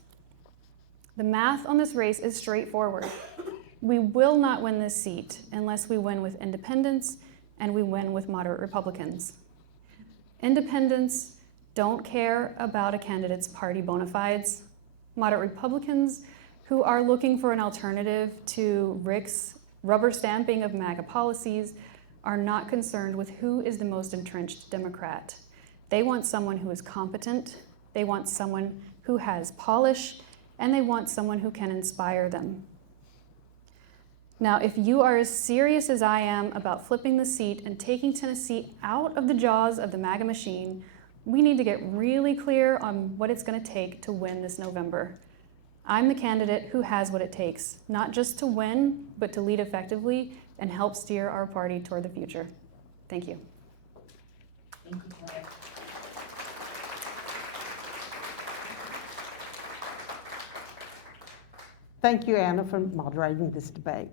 The math on this race is straightforward. We will not win this seat unless we win with independents and we win with moderate Republicans. Independents don't care about a candidate's party bona fides. Moderate Republicans who are looking for an alternative to Rick's rubber stamping of MAGA policies are not concerned with who is the most entrenched Democrat. They want someone who is competent, they want someone who has polish, and they want someone who can inspire them. Now, if you are as serious as I am about flipping the seat and taking Tennessee out of the jaws of the MAGA machine, we need to get really clear on what it's going to take to win this November. I'm the candidate who has what it takes, not just to win, but to lead effectively and help steer our party toward the future. Thank you. Thank you, Kelly. Thank you, Anna, for moderating this debate.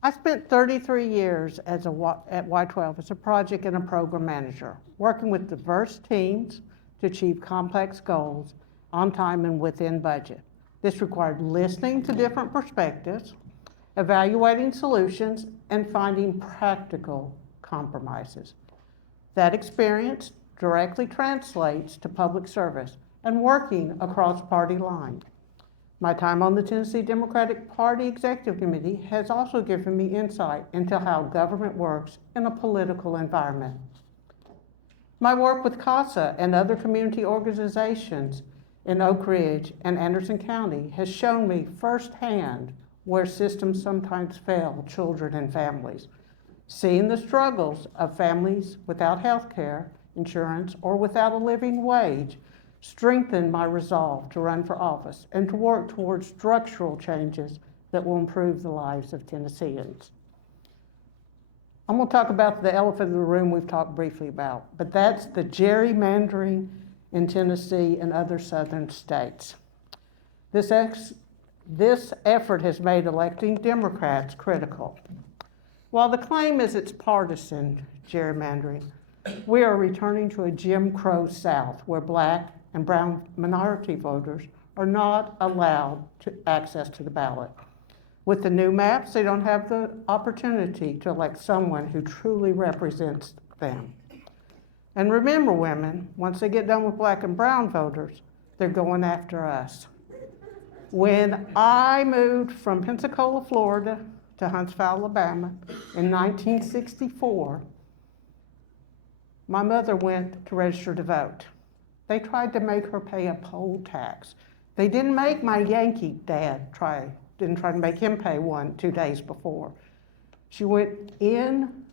I spent 33 years at Y12 as a project and a program manager, working with diverse teams to achieve complex goals on time and within budget. This required listening to different perspectives evaluating solutions, and finding practical compromises. That experience directly translates to public service and working across party lines. My time on the Tennessee Democratic Party Executive Committee has also given me insight into how government works in a political environment. My work with CASA and other community organizations in Oak Ridge and Anderson County has shown me firsthand where systems sometimes fail children and families. Seeing the struggles of families without health care, insurance, or without a living wage strengthened my resolve to run for office and to work towards structural changes that will improve the lives of Tennesseans. I'm going to talk about the elephant in the room we've talked briefly about, but that's the gerrymandering in Tennessee and other southern states. This effort has made electing Democrats critical. While the claim is it's partisan gerrymandering, we are returning to a Jim Crow South where Black and brown minority voters are not allowed access to the ballot. With the new maps, they don't have the opportunity to elect someone who truly represents them. And remember, women, once they get done with Black and brown voters, they're going after us. When I moved from Pensacola, Florida to Huntsville, Alabama in 1964, my mother went to register to vote. They tried to make her pay a poll tax. They didn't make my Yankee dad didn't try to make him pay one 2 days before. She went in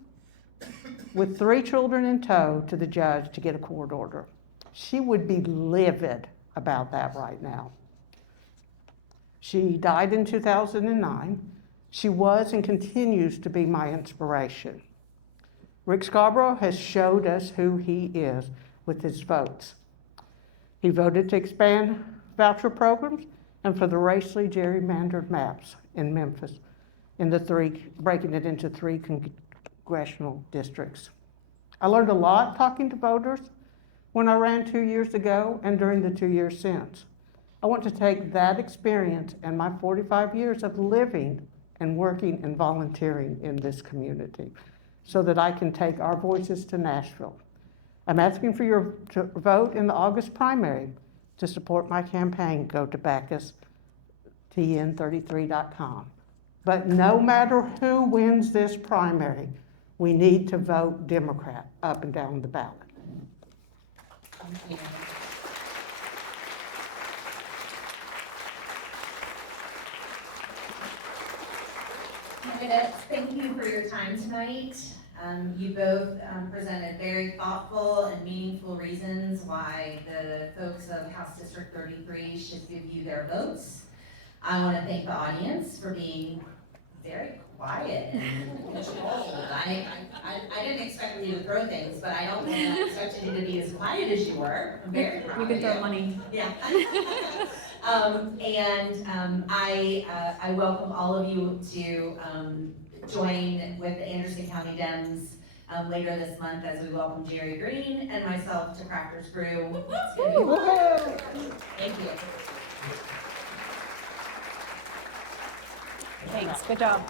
with 3 children in tow to the judge to get a court order. She would be livid about that right now. She died in 2009. She was and continues to be my inspiration. Rick Scarborough has showed us who he is with his votes. He voted to expand voucher programs and for the racially gerrymandered maps in Memphis, breaking it into 3 congressional districts. I learned a lot talking to voters when I ran 2 years ago and during the 2 years since. I want to take that experience and my 45 years of living and working and volunteering in this community so that I can take our voices to Nashville. I'm asking for your vote in the August primary. To support my campaign, go to Backus, TN33.com. But no matter who wins this primary, we need to vote Democrat up and down the ballot. Thank you. Candidates, thank you for your time tonight. You both presented very thoughtful and meaningful reasons why the folks of House District 33 should give you their votes. I want to thank the audience for being very quiet and controlled. I didn't expect you to throw things, but I don't expect you to be as quiet as you were. I'm very proud You of can you. throw money. Yeah. I welcome all of you to join with the Anderson County Dems later this month as we welcome Jerry Green and myself to Crafters Brew. It's gonna be fun. Thank you. Thanks, good job.